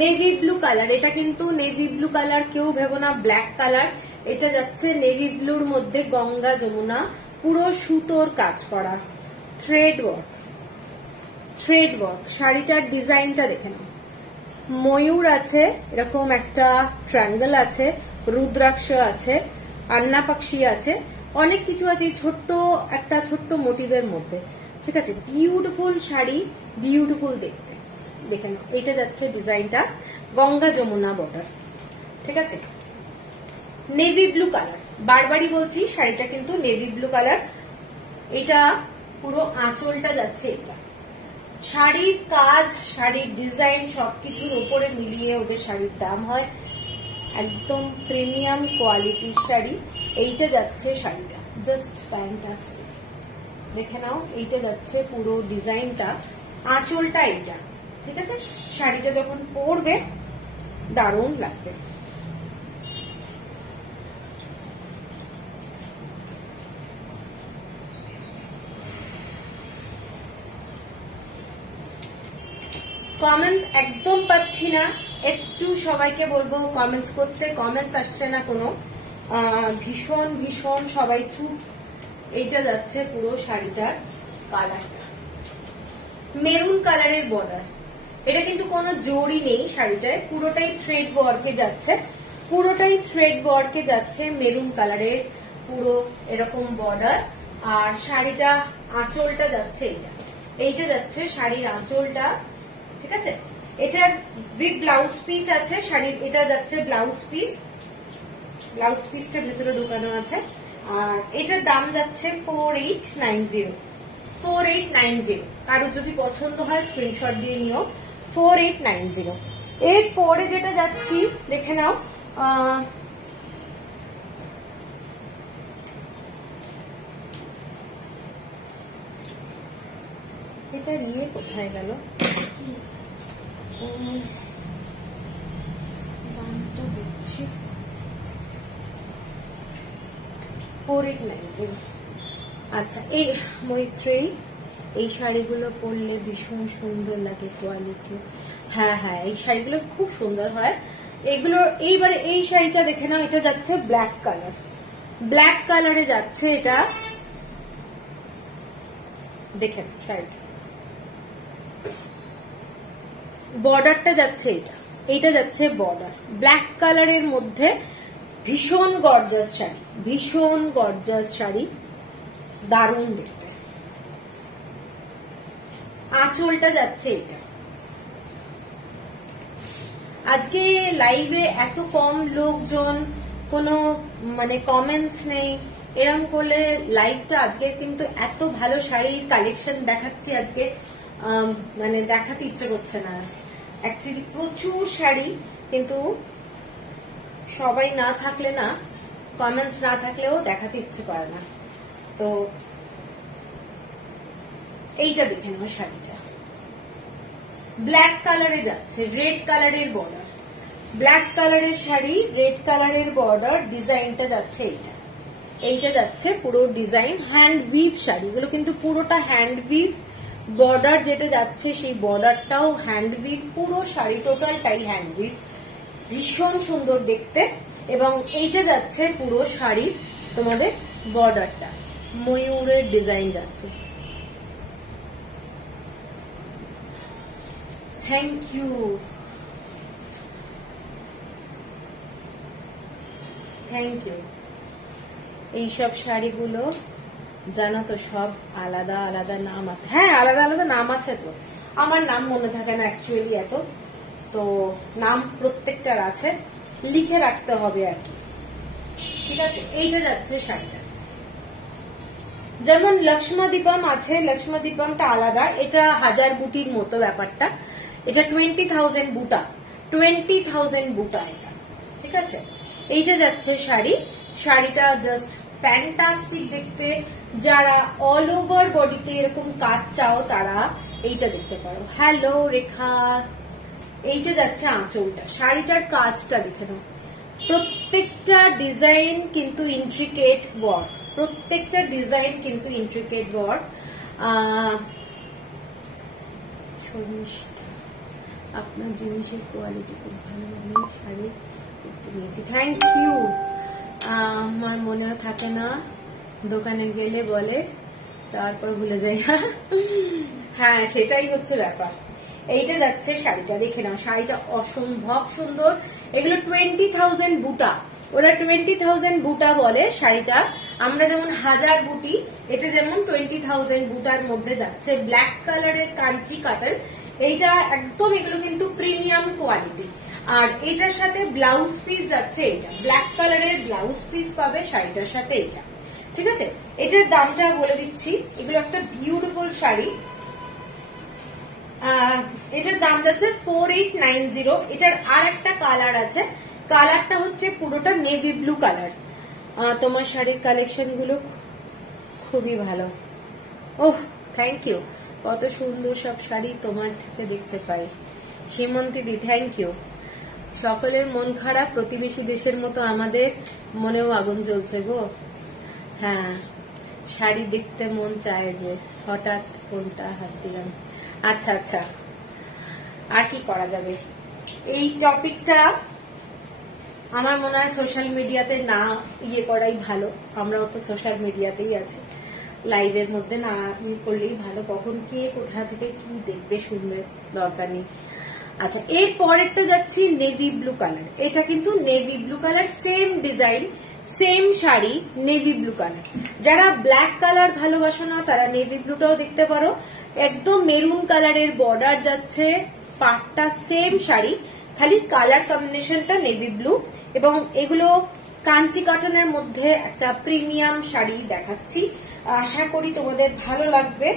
navy blue colour. এটা কিন্তু নেভি ব্লু কালার, কেউ ভেবো না ব্ল্যাক কালার। এটা যাচ্ছে নেভি ব্লুর মধ্যে গঙ্গা যমুনা, পুরো সুতোর কাজ করা, থ্রেড ওয়ার্ক, থ্রেড ওয়ার্ক। শাড়িটার ডিজাইনটা দেখে নাও, ময়ূর আছে, এরকম একটা ট্রায়াঙ্গেল আছে, রুদ্রাক্ষ আছে, আন্না পাখি আছে, অনেক কিছু আছে ছোট্ট একটা ছোট্ট মোটিভের মধ্যে। ঠিক আছে, বিউটিফুল শাড়ি, বিউটিফুল দেখতে। দেখে নাও, এটা যাচ্ছে ডিজাইনটা, গঙ্গা যমুনা বর্ডার। ঠিক আছে, নেভি ব্লু কালার, বারবারই বলছি শাড়িটা কিন্তু নেভি ব্লু কালার। এটা পুরো আঁচলটা যাচ্ছে এটা। শাড়ির কাজ, শাড়ির ডিজাইন সবকিছুর উপরে মিলিয়ে ওদের শাড়ির দাম হয়, একদম প্রিমিয়াম কোয়ালিটির শাড়ি। এইটা যাচ্ছে শাড়িটা, জাস্ট ফ্যান্টাস্টিক। দেখে নাও, এইটা যাচ্ছে পুরো ডিজাইনটা, আঁচলটা এইটা। ঠিক আছে, শাড়িটা যখন পরবে দারুণ লাগবে। কমেন্টস একদম পাচ্ছি না, একটু সবাইকে বলবো কমেন্টস করতে, কমেন্টস আসছে না কোনো। ভীষণ ভীষণ সবাই চুপ। এইটা যাচ্ছে পুরো শাড়িটার কালারটা মেরুন কালারের বর্ডার, এটা কিন্তু কোনো জড়ি নেই শাড়িটায়, পুরোটাই থ্রেড ওয়ার্কে যাচ্ছে, পুরোটাই থ্রেড ওয়ার্কে যাচ্ছে, মেরুন কালারের পুরো এরকম বর্ডার। আর শাড়িটা আঁচলটা যাচ্ছে এইটা যাচ্ছে শাড়ির আঁচলটা, ঠিক আছে। এটার উইথ ব্লাউজ পিস আছে শাড়ির, এটা যাচ্ছে ব্লাউজ পিস, ব্লাউজ পিসটা ভেতরে ঢোকানো আছে। আর এটার দাম যাচ্ছে 4890, 4890। কারো যদি পছন্দ হয় স্ক্রিনশট দিয়ে নিও, 4890। এরপরে যেটা যাচ্ছি দেখে নাও, এটা নিয়ে কোথায় গেল, দামটা দেখছি 4890। আচ্ছা, এই মৈত্রী, এই শাড়িগুলো পরলে ভীষণ সুন্দর লাগে, কোয়ালিটি। হ্যাঁ হ্যাঁ, এই শাড়িগুলো খুব সুন্দর হয় এগুলোর। এইবারে এই শাড়িটা দেখে নাও, এটা যাচ্ছে ব্ল্যাক কালার, ব্ল্যাক কালারে যাচ্ছে এটা, দেখেন শাড়িটা, বর্ডারটা যাচ্ছে এইটা যাচ্ছে বর্ডার ব্ল্যাক কালারের মধ্যে, ভীষণ গর্জাস শাড়ি, ভীষণ গর্জাস শাড়ি, দারুণ দেখতে। আঁচলটা যাচ্ছে এটা। আজকে লাইভে এত কম লোকজন, কোনো মানে কমেন্টস নেই, এরকম করলে লাইভটা আজকে কিন্তু এত ভালো শাড়ির কালেকশন দেখাচ্ছি আজকে, মানে দেখাতে ইচ্ছে করছে না। অ্যাকচুয়ালি প্রচুর শাড়ি, কিন্তু সবাই না থাকলে না, কমেন্টস না থাকলেও দেখাতে ইচ্ছে করে না। তো এইটা দেখে নাও, শাড়িটা ব্ল্যাক কালারে যাচ্ছে, রেড কালারের বর্ডার, ব্ল্যাক কালারের শাড়ি, রেড কালারের বর্ডার, ডিজাইনটা যাচ্ছে এইটা যাচ্ছে পুরো ডিজাইন, হ্যান্ড উইভ শাড়ি, এগুলো কিন্তু পুরোটা হ্যান্ড উইভ, বর্ডার যেটা যাচ্ছে সেই বর্ডারটাও হ্যান্ড উইভ, পুরো শাড়ি টোটালটাই হ্যান্ড উইভ, ভীষণ সুন্দর দেখতে। এবং এইটা যাচ্ছে পুরো শাড়ি, তোমাদের বর্ডারটা ময়ূরের ডিজাইন যাচ্ছে। Thank you, thank you. এইসব শাড়িগুলো জানো তো সব আলাদা আলাদা নাম আছে, হ্যাঁ আলাদা আলাদা নাম আছে, তো আমার নাম মনে থাকে না অ্যাকচুয়ালি এত, তো নাম প্রত্যেকটার আছে, লিখে রাখতে হবে আর কি, ঠিক আছে। এইটা যাচ্ছে শাড়িটা, যেমন লক্ষ্মা দীপম আছে, লক্ষ্মা দীপমটা আলাদা, এটা 1000 বুটির মতো ব্যাপারটা, এটা 20,000 বুটা, 20,000 বুটা এটা, ঠিক আছে। এইটা যাচ্ছে শাড়ি, শাড়িটা জাস্ট ফ্যান্টাস্টিক দেখতে, যারা অল ওভার বডিতে এরকম কাজ চাও তারা এইটা দেখতে পারো। হ্যালো রেখা, এইটা যাচ্ছে আঁচলটা, শাড়িটার কাজটা দেখে নাও, প্রত্যেকটা ডিজাইন কিন্তু ইন্ট্রিকেট ওয়ার্ক, প্রত্যেকটা ডিজাইন কিন্তু ইন্ট্রিকেট ওয়ার্ক। আপনার জিনিসের কোয়ালিটি খুব ভালো, আমি শাড়ি করতে নিয়েছি, থ্যাংক ইউ। আমার মনেও থাকে না, দোকানে গেলে বলে, তারপর ভুলে যাই। হ্যাঁ সেটাই হচ্ছে ব্যাপার। এইটা যাচ্ছে শাড়িটা, দেখে নাও, শাড়িটা অসম্ভব সুন্দর, এগুলো 20,000 বুটা, ওরা 20,000 বুটা বলে শাড়িটা, আমরা যেমন 1000 বুটি, এটা যেমন 20,000 বুটার মধ্যে যাচ্ছে, ব্ল্যাক কালারের কাঞ্চি কাটার, এইটা একদম, এগুলো কিন্তু প্রিমিয়াম কোয়ালিটি। আর এটার সাথে ব্লাউজ পিস যাচ্ছে, এইটা ব্ল্যাক কালারের ব্লাউজ পিস পাবে শাড়িটার সাথে, এইটা ঠিক আছে। এটার দামটা বলে দিচ্ছি, এগুলো একটা বিউটিফুল শাড়ি, এটার দাম যাচ্ছে 4890। এটার আর একটা কালার আছে, কালারটা হচ্ছে পুরোটা নেভি ব্লু কালার। তোমার শাড়ির কালেকশন গুলো খুবই ভালো। ওহ থ্যাংক ইউ, কত সুন্দর সব শাড়ি তোমার থেকে দেখতে পাই। সীমন্তী দি থ্যাংক ইউ। সকলের মন খারাপ, প্রতিবেশী দেশের মতো আমাদের মনেও আগুন জ্বলছে গো। হ্যাঁ, শাড়ি দেখতে মন চায় যে, হঠাৎ ফোনটা হাত দিলাম। আচ্ছা আচ্ছা, আর কি করা যাবে? এই টপিকটা আমার মনে হয় সোশ্যাল মিডিয়াতে না করাই ভালো। আমরাও তো সোশ্যাল মিডিয়াতেই আছি, লাইভের মধ্যে না করলেই ভালো। কখন কে কোথা থেকে কি দেখবে শুনবে দরকার নেই। আচ্ছা, এর পরেরটা যাচ্ছি নেভি ব্লু কালার। এটা কিন্তু navy blue colour, same design, same sari, navy blue colour. যারা ব্ল্যাক কালার ভালোবাসো না তারা নেভি ব্লুটাও দেখতে পারো। একদম মেরুন কালারের বর্ডার যাচ্ছে, পাটটা সেম শাড়ি, খালি কালার কম্বিনেশনটা নেভি ব্লু। এবং এগুলো কাঞ্চি কটনের মধ্যে একটা প্রিমিয়াম শাড়ি দেখাচ্ছি, আশা করি তোমাদের ভালো লাগবে।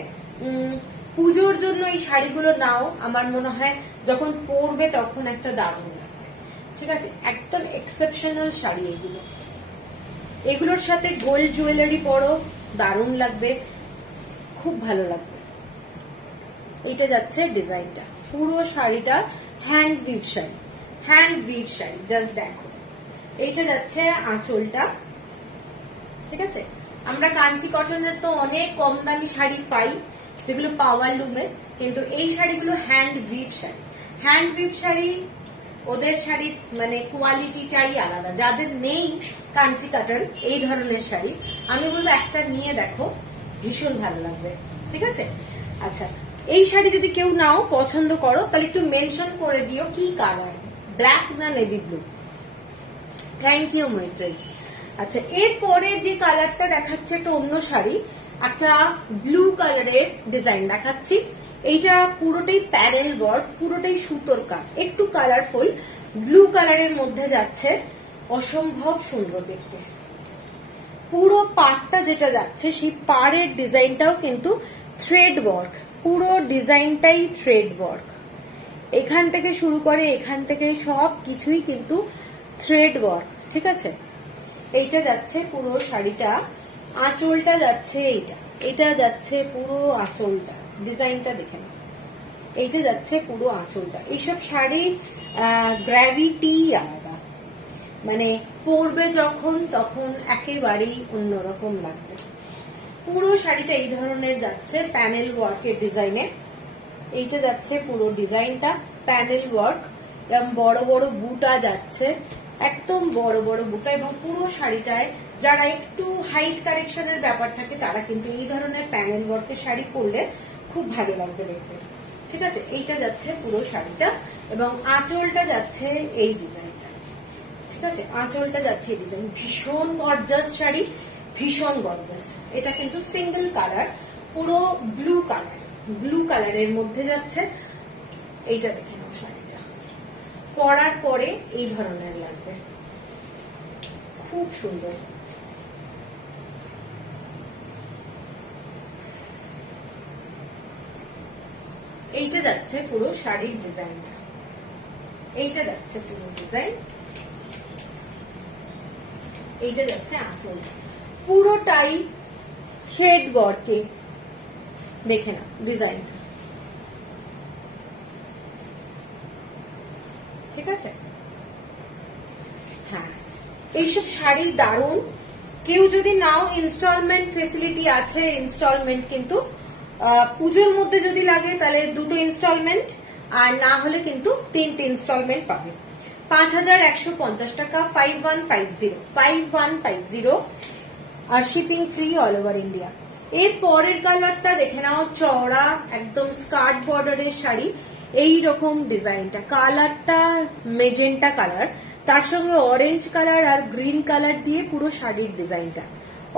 পুজোর জন্য এই শাড়িগুলো নাও, আমার মনে হয় যখন পরবে তখন একটা দারুণ লাগবে। ঠিক আছে, একদম এক্সেপশনাল শাড়ি এগুলো। এগুলোর সাথে গোল্ড জুয়েলারি পরো, দারুণ লাগবে, খুব ভালো লাগবে। এটা যাচ্ছে ডিজাইনটা, পুরো শাড়িটা hand we've sari, hand we've sari, just দেখো। এইটা যাচ্ছে আঁচলটা। ঠিক আছে, আমরা কাঞ্চি কটনের তো অনেক কম দামি শাড়ি পাই যেগুলো পাওয়ার লুমের, কিন্তু এই শাড়িগুলো hand we've sari. Hand we've sari, ওদের শাড়ির মানে কোয়ালিটিটাই আলাদা। যাদের নেই কাঞ্চি কটন এই ধরনের শাড়ি, আমি বলবো একটা নিয়ে দেখো, ভীষণ ভালো লাগবে। ঠিক আছে, আচ্ছা, এই শাড়ি যদি কেউ নাও পছন্দ করো তাহলে একটু মেনশন করে দিও কি কালার, ব্ল্যাক না navy blue. Thank you Maitreyi. আচ্ছা, এরপরে যে কালারটা দেখাচ্ছে একটা অন্য শাড়ি, একটা ব্লু কালারের ডিজাইন দেখাচ্ছি। এইটা পুরোটাই প্যানেল ওয়ার্ক, পুরোটাই সুতোর কাজ, একটু কালারফুল, ব্লু কালারের মধ্যে যাচ্ছে, অসম্ভব সুন্দর দেখতে। পুরো পাড়টা যেটা যাচ্ছে সেই পাড়ের ডিজাইনটাও কিন্তু থ্রেড ওয়ার্ক, পুরো ডিজাইনটাই থ্রেড ওয়ার্ক। এখান থেকে শুরু করে এখান থেকে সব কিছুই কিন্তু থ্রেড ওয়ার্ক। ঠিক আছে, এইটা যাচ্ছে পুরো শাড়িটা, আঁচলটা যাচ্ছে এইটা, এটা যাচ্ছে পুরো আঁচলটা, ডিজাইনটা দেখে না, এইটা যাচ্ছে পুরো আঁচলটা। এইসব শাড়ির গ্র্যাভিটি আলাদা, মানে পরবে যখন তখন একেবারেই অন্যরকম লাগবে। পুরো শাড়িটা এই ধরনের যাচ্ছে প্যানেল ওয়ার্কের ডিজাইনে। এইটা যাচ্ছে পুরো ডিজাইনটা প্যানেল ওয়ার্ক, এবং বড় বড় বুটা যাচ্ছে, একদম বড় বড় বুটা। এবং পুরো শাড়িটায় যারা একটু হাইট কারেকশনের ব্যাপার থাকে তারা কিন্তু এই ধরনের প্যানেল ওয়ার্কের শাড়ি পরলে খুব ভালো লাগবে দেখতে। ঠিক আছে, এইটা যাচ্ছে পুরো শাড়িটা, এবং আঁচলটা যাচ্ছে এই ডিজাইনটা। ঠিক আছে, আঁচলটা যাচ্ছে এই ডিজাইন, ভীষণ গর্জাস শাড়ি, ভীষণ গর্জাস। এটা কিন্তু সিঙ্গেল কালার, পুরো ব্লু কালার, ব্লু কালারের মধ্যে যাচ্ছে। এইটা দেখে নাও, শাড়িটা পরার পরে এই ধরনের লাগবে, খুব সুন্দর। এইটা যাচ্ছে পুরো শাড়ির ডিজাইনটা, এইটা যাচ্ছে পুরো ডিজাইন, এইটা যাচ্ছে আঁচল, পুরোটাই থ্রেড ওয়ার্কে। দেখে না ডিজাইনটা, ঠিক আছে। হ্যাঁ, এইসব শাড়ি দারুণ। কেউ যদি নাও, ইনস্টলমেন্ট ফেসিলিটি আছে, ইনস্টলমেন্ট কিন্তু পুজোর মধ্যে যদি লাগে তাহলে 2টো ইনস্টলমেন্ট, আর না হলে কিন্তু 3টে ইনস্টলমেন্ট পাবে। 5150 টাকা, 5150 আর shipping free all over India. এর পরের কালারটা দেখে নাও, চওড়া একদম স্কার্ট বর্ডারের শাড়ি, এই রকম ডিজাইনটা, কালারটা মেজেন্টা কালার, তার সঙ্গে অরেঞ্জ কালার আর গ্রিন কালার দিয়ে পুরো শাড়ির ডিজাইনটা,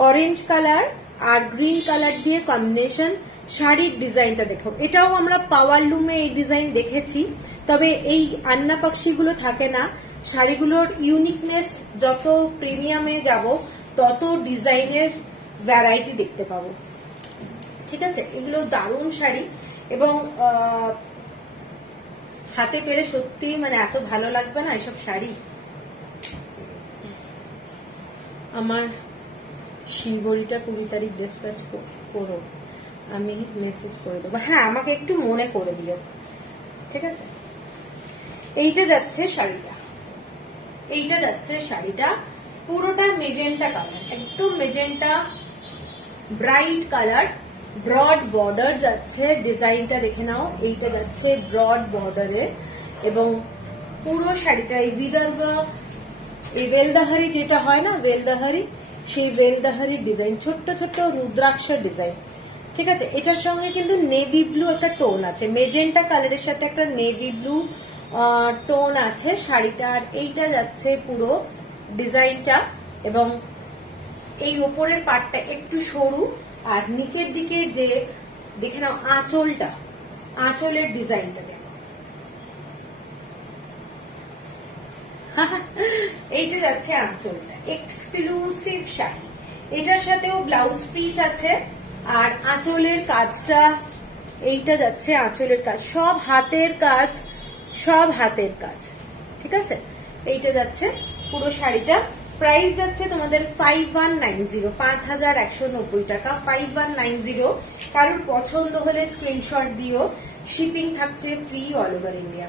অরেঞ্জ কালার আর গ্রিন কালার দিয়ে কম্বিনেশন। শাড়ির ডিজাইনটা দেখো, এটাও আমরা পাওয়ার লুমে এই ডিজাইন দেখেছি, তবে এই আন্না পাখি থাকে না। শাড়িগুলোর ইউনিকনেস, যত প্রিমিয়ামে যাব তত ডিজাইনের ভ্যারাইটি দেখতে পাবো। ঠিক আছে, এগুলো দারুণ শাড়ি, এবং হাতে পেরে সত্যি মানে এত ভালো লাগবে না এসব শাড়ি। আমার শিবরিটা 20 তারিখ ডিসপ্যাচ করো, আমি মেসেজ করে দেবো। হ্যাঁ, আমাকে একটু মনে করে দিও। ঠিক আছে, এইটা যাচ্ছে শাড়িটা, এইটা যাচ্ছে শাড়িটা পুরোটা মেজেন্টা কালার, একদম magenta bright colour, broad border যাচ্ছে, ডিজাইনটা দেখে নাও, এইটা যাচ্ছে ব্রড বর্ডারে এবং পুরো শাড়িটা এই বিদর্ভ এই বেলদাহারি যেটা হয় না বেলদাহারি, সেই বেলদাহারি ডিজাইন, ছোট্ট ছোট্ট রুদ্রাক্ষর ডিজাইন, ঠিক আছে। এটার সঙ্গে কিন্তু নেভি ব্লু একটা টোন আছে, মেজেন্টা কালারের সাথে একটা নেভি ব্লু টোন আছে শাড়িটার। এইটা যাচ্ছে পুরো ডিজাইনটা এবং এই ওপরের পার্টটা একটু সরু আর নিচের দিকে যে দেখে নাও আঁচলটা, আঁচলের ডিজাইনটা দেখো, এইটা যাচ্ছে আঁচলটা, এক্সক্লুসিভ শাড়ি। এটার সাথেও ব্লাউজ পিস আছে আর আঁচলের কাজটা, এইটা যাচ্ছে আঁচলের কাজ, সব হাতের কাজ, সব হাতের কাজ, ঠিক আছে। এইটা যাচ্ছে পুরো শাড়িটা, প্রাইস যাচ্ছে তোমাদের 5190, 5190 টাকা, 5190। কারোর পছন্দ হলে স্ক্রিনশট দিও, শিপিং থাকছে ফ্রি অল ওভার ইন্ডিয়া।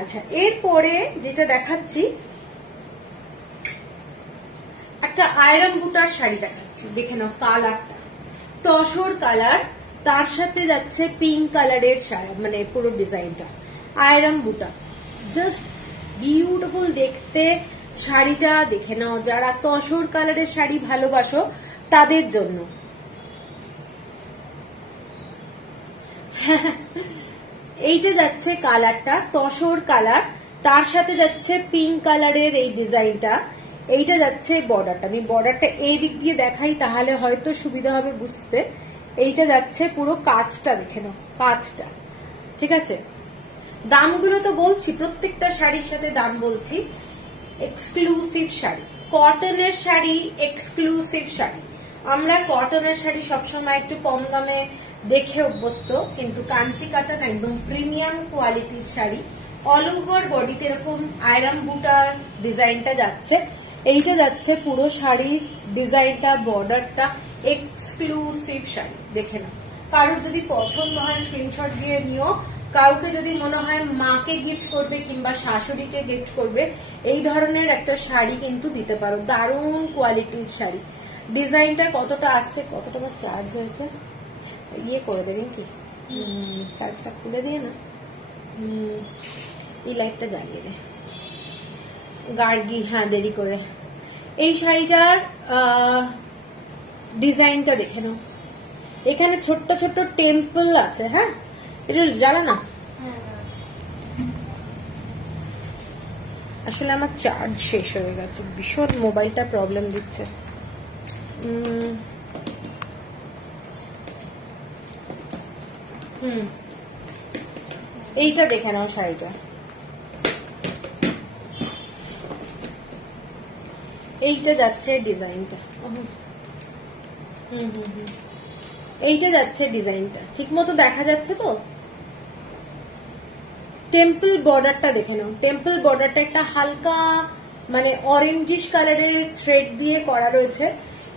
আচ্ছা, এরপরে যেটা দেখাচ্ছি একটা আয়রন বুটার শাড়ি দেখাচ্ছি, দেখে নাও কালারটা, তসর কালার, তার সাথে যাচ্ছে পিঙ্ক কালারের শাড়ি, মানে পুরো ডিজাইনটা আয়রন বুটা, জাস্ট বিউটিফুল দেখতে শাড়িটা, দেখে নাও। যারা তসর কালারের শাড়ি ভালোবাসো তাদের জন্য এইটা যাচ্ছে কালারটা তসর কালার, তার সাথে যাচ্ছে পিঙ্ক কালারের এই ডিজাইনটা। এইটা যাচ্ছে বর্ডারটা, আমি বর্ডারটা এই দিক দিয়ে দেখাই তাহলে হয়তো সুবিধা হবে বুঝতে। এইটা যাচ্ছে পুরো কাজটা, দেখে নাও কাজটা, ঠিক আছে। দামগুলো তো বলছি, প্রত্যেকটা শাড়ির সাথে দাম বলছি। এক্সক্লুসিভ শাড়ি, কটনের শাড়ি, এক্সক্লুসিভ শাড়ি। আমরা কটনের শাড়ি সবসময় একটু কম দামে দেখে অভ্যস্ত, কিন্তু কাঞ্চি কাটান একদম প্রিমিয়াম কোয়ালিটির শাড়ি, অল ওভার বডিতে এরকম আয়রন বুটার ডিজাইনটা যাচ্ছে। এইটা যাচ্ছে পুরো শাড়ির ডিজাইনটা, বর্ডারটা, এক্সক্লুসিভ শাড়ি, দেখে নাও। কারোর যদি পছন্দ হয় স্ক্রিনশট দিয়ে নিও, কাউকে যদি মনে হয় মাকে গিফট করবে কিংবা শাশুড়িকে গিফট করবে, এই ধরনের একটা শাড়ি কিন্তু দিতে পারো, দারুণ কোয়ালিটির শাড়ি। ডিজাইনটা কতটা আসছে, কতটা চার্জ হয়েছে ইয়ে করে দেবেন কি, চার্জটা খুলে দিয়ে না, এই লাইটটা জ্বালিয়ে দে গার্গি, হ্যাঁ দেরি করে। এই শাড়িটার ডিজাইনটা দেখে নাও, এখানে ছোট্ট ছোট্ট টেম্পল আছে, হ্যাঁ এটা জ্বালা না, আসলে আমার চার্জ শেষ হয়ে গেছে, ভীষণ মোবাইলটা প্রবলেম দিচ্ছে। এইটা দেখে নাও শাড়িটা, এইটা যাচ্ছে ডিজাইনটা, এইটা যাচ্ছে ডিজাইনটা, ঠিক মতো দেখা যাচ্ছে তো। টেম্পল বর্ডারটা দেখে নাও, টেম্পল বর্ডারটা একটা হালকা মানে অরেঞ্জিশ কালারের থ্রেড দিয়ে করা রয়েছে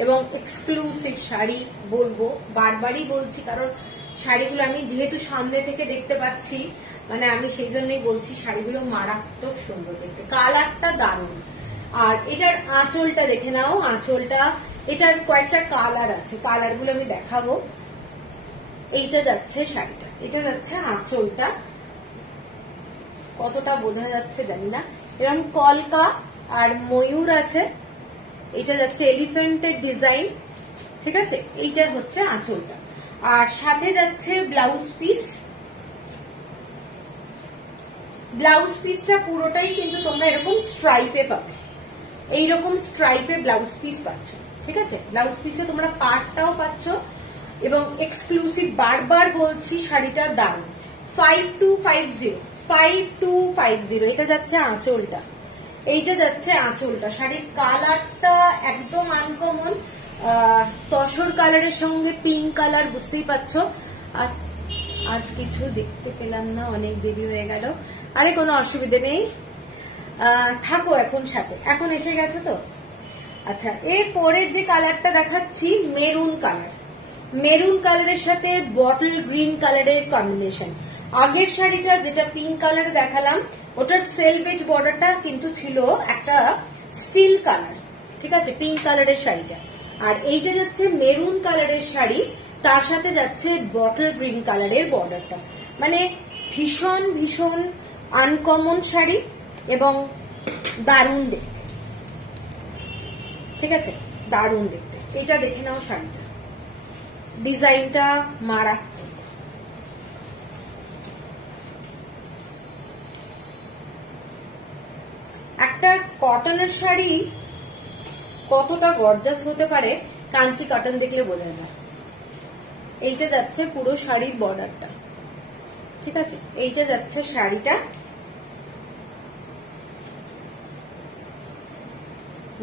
এবং এক্সক্লুসিভ শাড়ি বলবো, বারবারই বলছি, কারণ শাড়িগুলো আমি যেহেতু সামনে থেকে দেখতে পাচ্ছি, মানে আমি সেই জন্যই বলছি শাড়িগুলো মারাত্মক সুন্দর দেখতে, কালারটা দারুণ। আর এটার আঁচলটা দেখে নাও, আঁচলটা, এটার কয়েকটা কালার আছে, কালারগুলো আমি দেখাবো। এইটা যাচ্ছে শাড়িটা, এটা যাচ্ছে আঁচলটা, কতটা বোঝা যাচ্ছে জানি না, এরকম কলকা আর ময়ূর আছে, এটা যাচ্ছে এলিফ্যান্টের ডিজাইন, ঠিক আছে। এইটা হচ্ছে আঁচলটা, আর সাথে যাচ্ছে ব্লাউজ পিস। ব্লাউজ পিসটা পুরোটাই কিন্তু তোমরা এরকম স্ট্রাইপে পাবে, এইরকম স্ট্রাইপে ব্লাউজ পিস পাচ্ছ, ঠিক আছে। ব্লাউজ পিসে তোমরা পার্টটাও পাচ্ছ এবং এক্সক্লুসিভ, বারবার বলছি শাড়িটার দাম 5250, 5250। এটা যাচ্ছে আঁচলটা, এইটা যাচ্ছে আঁচলটা, শাড়ির কালারটা একদম আনকমন, তসর কালারের সঙ্গে পিঙ্ক কালার, বুঝতেই পারছো। আর আজ কিছু দেখতে পেলাম না, অনেক দেরি হয়ে গেল, আরে কোনো অসুবিধে নেই, থাকো এখন সাথে, এখন এসে গেছে তো। আচ্ছা, এর পরের যে কালারটা দেখাচ্ছি মেরুন কালার, মেরুন কালারের সাথে বটল গ্রিন কালারের কম্বিনেশন। আগের শাড়িটা যেটা পিঙ্ক কালারে দেখালাম ওটার সেলভেজ বর্ডারটা কিন্তু ছিল একটা স্টিল কালার, ঠিক আছে, পিঙ্ক কালারের শাড়িটা। আর এইটা যাচ্ছে মেরুন কালারের শাড়ি, তার সাথে যাচ্ছে বটল গ্রিন কালারের বর্ডারটা। মানে ভীষণ ভীষণ আনকমন শাড়ি এবং দারুণ দেখতে, ঠিক আছে, দারুণ দেখতে। এটা দেখে নাও শাড়িটা, ডিজাইনটা মারাত্মক। একটা কটনের শাড়ি কতটা গর্জাস হতে পারে কাঞ্চি কটন দেখলে বোঝা যায়। এইটা যাচ্ছে পুরো শাড়ির বর্ডারটা, ঠিক আছে, এইটা যাচ্ছে শাড়িটা।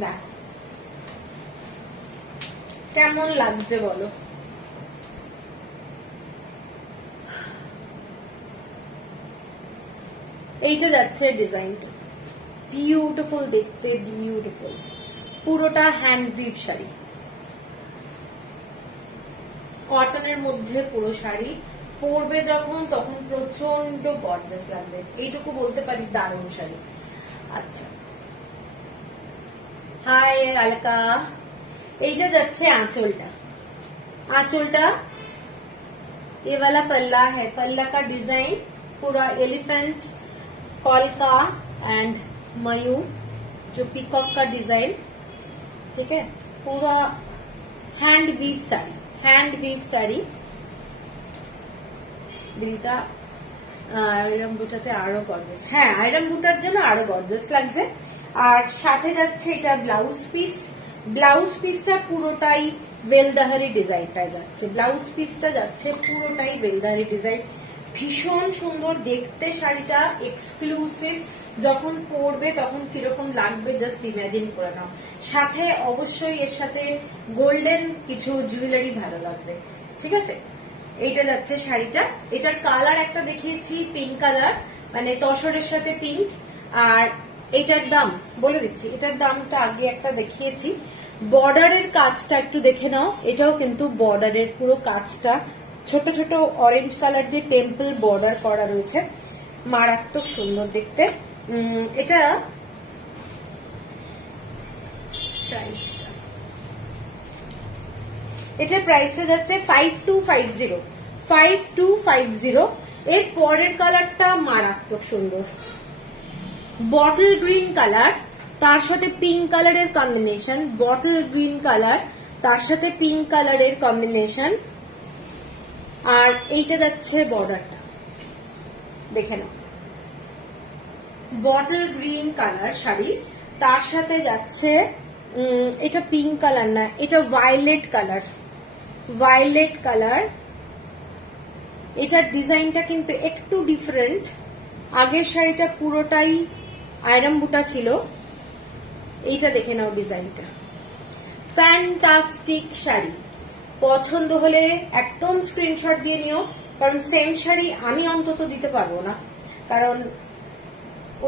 দেখো কেমন লাগছে বলো। এইটা যাচ্ছে ডিজাইনটা, বিউটিফুল দেখতে, বিউটিফুল, পুরোটা হ্যান্ড উইভ শাড়ি, কটনের মধ্যে পুরো শাড়ি। পরবে যখন তখন প্রচন্ড গর্জাস লাগবে, এইটুকু বলতে পারি, দারুণ শাড়ি। আচ্ছা, হাই আলকা। এইটা যাচ্ছে আঁচলটা, आंचलटा ये वाला पल्ला है, पल्ला का डिजाइन पूरा एलिफेंट कॉलका एंड मयूर जो पीकॉक का डिजाइन, ठीक है, पूरा hand weave sari, hand weave sari. বিলটা আয়রন বুটাতে আরো গর্জাস, হ্যাঁ আয়রন বুটার জন্য আরো গর্জাস লাগছে। আর সাথে যাচ্ছে এটা ব্লাউজ পিস, ব্লাউজ পিসটা পুরোটাই বেলদাহারি ডিজাইনটাই যাচ্ছে, ব্লাউজ পিসটা যাচ্ছে পুরোটাই বেলদাহারি ডিজাইন। ভীষণ সুন্দর দেখতে শাড়িটা, এক্সক্লুসিভ। যখন পরবে তখন কিরকম লাগবে জাস্ট ইমাজিন করে নাও। সাথে অবশ্যই এর সাথে গোল্ডেন কিছু জুয়েলারি ভালো লাগবে, ঠিক আছে। এইটা যাচ্ছে শাড়িটা, এটার কালার একটা দেখিয়েছি পিঙ্ক কালার, মানে তসরের সাথে পিঙ্ক। আর এটার দাম বলে দিচ্ছি, এটার দামটা আগে একটা দেখিয়েছি। বর্ডারের কাজটা একটু দেখে নাও, এটাও কিন্তু বর্ডারের পুরো কাজটা ছোট ছোট অরেঞ্জ কালার দিয়ে টেম্পল বর্ডার করা রয়েছে, মারাত্মক সুন্দর দেখতে। এটা প্রাইসটা, এটার প্রাইসটা যাচ্ছে 5250, 5250। এর পরের কালারটা মারাত্মক সুন্দর, বটল গ্রিন কালার, তার সাথে পিঙ্ক কালারের কম্বিনেশন, বটল গ্রিন কালার তার সাথে পিঙ্ক কালারের কম্বিনেশন। আর এইটা যাচ্ছে বর্ডারটা দেখে নাও, বটল গ্রিন কালার শাড়ি, তার সাথে যাচ্ছে এটা পিঙ্ক কালার না, এটা ভায়োলেট কালার, ভায়োলেট কালার। এটার ডিজাইনটা কিন্তু একটু ডিফারেন্ট, আগের শাড়িটা পুরোটাই আয়রন বুটা ছিল, এইটা দেখে নাও ডিজাইনটা, ফ্যান্টাস্টিক শাড়ি। পছন্দ হলে একদম স্ক্রিনশট দিয়ে নিও, কারণ সেম শাড়ি আমি অন্তত দিতে পারবো না, কারণ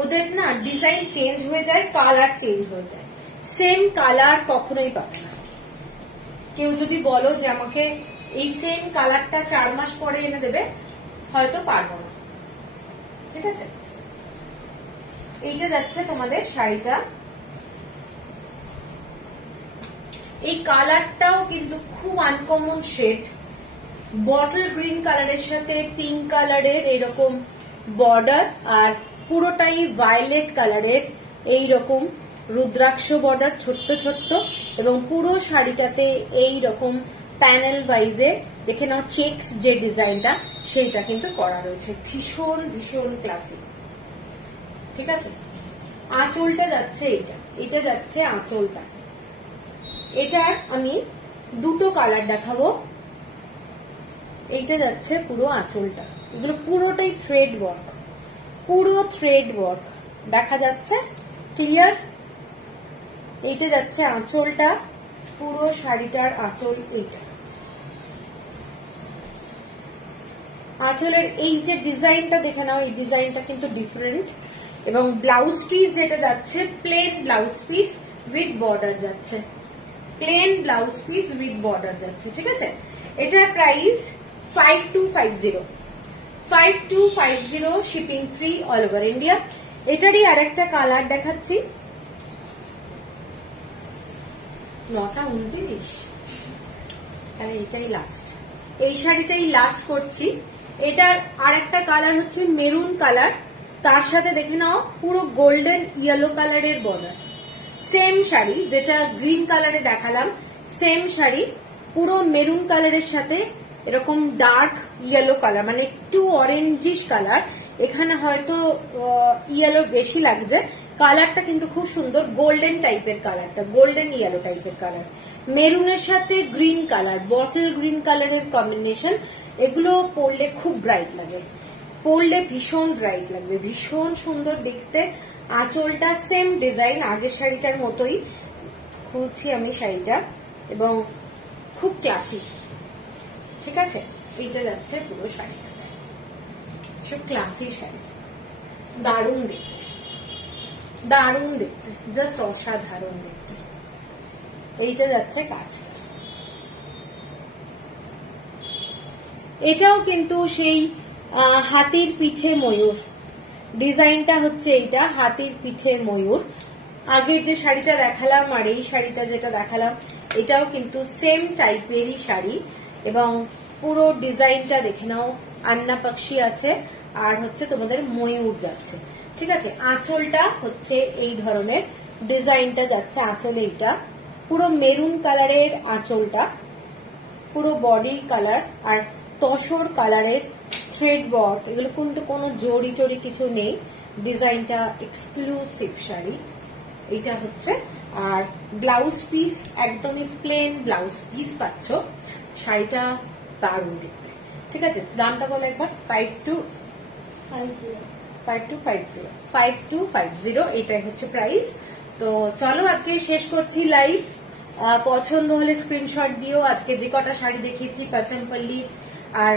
ওদের না ডিজাইন চেঞ্জ হয়ে যায়, কালার চেঞ্জ হয়ে যায়, সেম কালার কখনোই পাবে না। কেউ যদি বলো যে আমাকে এই সেম কালারটা 4 মাস পরে এনে দেবে, হয়তো পারবো না, ঠিক আছে। এইটা যাচ্ছে তোমাদের শাড়িটা, এই কালারটাও কিন্তু খুব আনকমন শেড, বটল গ্রিন কালারের সাথে পিঙ্ক কালারের এরকম বর্ডার, আর পুরোটাই ভায়োলেট কালারের এইরকম রুদ্রাক্ষ বর্ডার ছোট্ট ছোট্ট, এবং পুরো শাড়িটাতে এইরকম প্যানেল ওয়াইজে দেখে নাও চেকস যে ডিজাইনটা সেইটা কিন্তু করা রয়েছে, ভীষণ ভীষণ ক্লাসিক, ঠিক আছে। আঁচলটা যাচ্ছে এটা, এটা যাচ্ছে আঁচলটা। এটার আমি দুটো কালার দেখাবো, এইটা যাচ্ছে পুরো আঁচলটা, এগুলো পুরোটাই থ্রেড ওয়ার্ক, পুরো থ্রেড ওয়ার্ক দেখা যাচ্ছে ক্লিয়ার। এইটা যাচ্ছে আঁচলটা, পুরো শাড়িটার আঁচল এইটা। আঁচলের এই যে ডিজাইনটা দেখে নাও, এই ডিজাইনটা কিন্তু ডিফারেন্ট। এবং ব্লাউজ পিস যেটা যাচ্ছে plain blouse piece with border যাচ্ছে, plain blouse piece with border যাচ্ছে, ঠিক আছে। এটার price 5250, 5250 shipping free all over India. এটারই আরেকটা কালার দেখাচ্ছি, 9:29, তাহলে এটাই লাস্ট, এই শাড়িটাই লাস্ট করছি। এটার আরেকটা কালার হচ্ছে মেরুন কালার, তার সাথে দেখে নাও পুরো গোল্ডেন ইয়েলো কালারের বর্ডার। সেম শাড়ি যেটা গ্রিন কালারে দেখালাম, সেম শাড়ি পুরো মেরুন কালারের সাথে এরকম ডার্ক ইয়েলো কালার, মানে একটু অরেঞ্জিশ কালার, এখানে হয়তো ইয়েলো বেশি লাগছে, কালারটা কিন্তু খুব সুন্দর, গোল্ডেন টাইপের কালারটা, গোল্ডেন ইয়েলো টাইপের কালার, মেরুনের সাথে গ্রিন কালার, বটল গ্রিন কালারের কম্বিনেশন। এগুলো পরলে খুব ব্রাইট লাগে, পরলে ভীষণ ব্রাইট লাগবে, ভীষণ সুন্দর দেখতে। আঁচলটা সেম ডিজাইন আগের শাড়িটার মতোই, খুলছি আমি শাড়িটা, এবং খুব ক্লাসিক, ঠিক আছে। এইটা যাচ্ছে পুরো শাড়িটা, সব ক্লাসি শাড়ি, দারুণ দেখতে, দারুণ দেখতে, জাস্ট অসাধারণ দেখতে। এইটা যাচ্ছে কাজটা, এটাও কিন্তু সেই হাতির পিঠে ময়ূর ডিজাইনটা হচ্ছে, এইটা হাতির পিঠে ময়ূর। আগের যে শাড়িটা দেখালাম আর এই শাড়িটা যেটা দেখালাম, এটাও কিন্তু সেম টাইপেরই শাড়ি, এবং পুরো ডিজাইনটা দেখে নাও, আন্না পাখি আছে আর হচ্ছে তোমাদের ময়ূর যাচ্ছে, ঠিক আছে। আঁচলটা হচ্ছে এই ধরনের ডিজাইনটা যাচ্ছে, আঁচল এইটা পুরো মেরুন কালারের আঁচলটা, পুরো বডি কালার আর তসর কালারের থ্রেড ওয়ার্ক, এগুলো কিন্তু কোনো জড়ি টড়ি কিছু নেই, ডিজাইনটা এক্সক্লুসিভ শাড়ি এইটা হচ্ছে। আর ব্লাউজ পিস একদমই প্লেন ব্লাউজ পিস পাচ্ছ, শাড়িটা দারুণ দেখতে, ঠিক আছে। দামটা বলো একবার, 5250 এটাই হচ্ছে প্রাইস। তো চলো আজকে শেষ করছি লাইভ। পছন্দ হলে স্ক্রিনশট দিও। আজকে যে কটা শাড়ি দেখিয়েছি পাচনপল্লী আর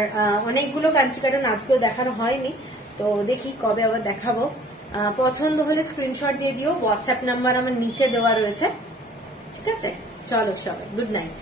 অনেকগুলো কাঞ্চিকাটান আজকেও দেখানো হয়নি, তো দেখি কবে আবার দেখাবো। পছন্দ হলে স্ক্রিনশট দিয়ে দিও, হোয়াটসঅ্যাপ নাম্বার আমার নিচে দেওয়া রয়েছে, ঠিক আছে। চলো সবাই গুড নাইট।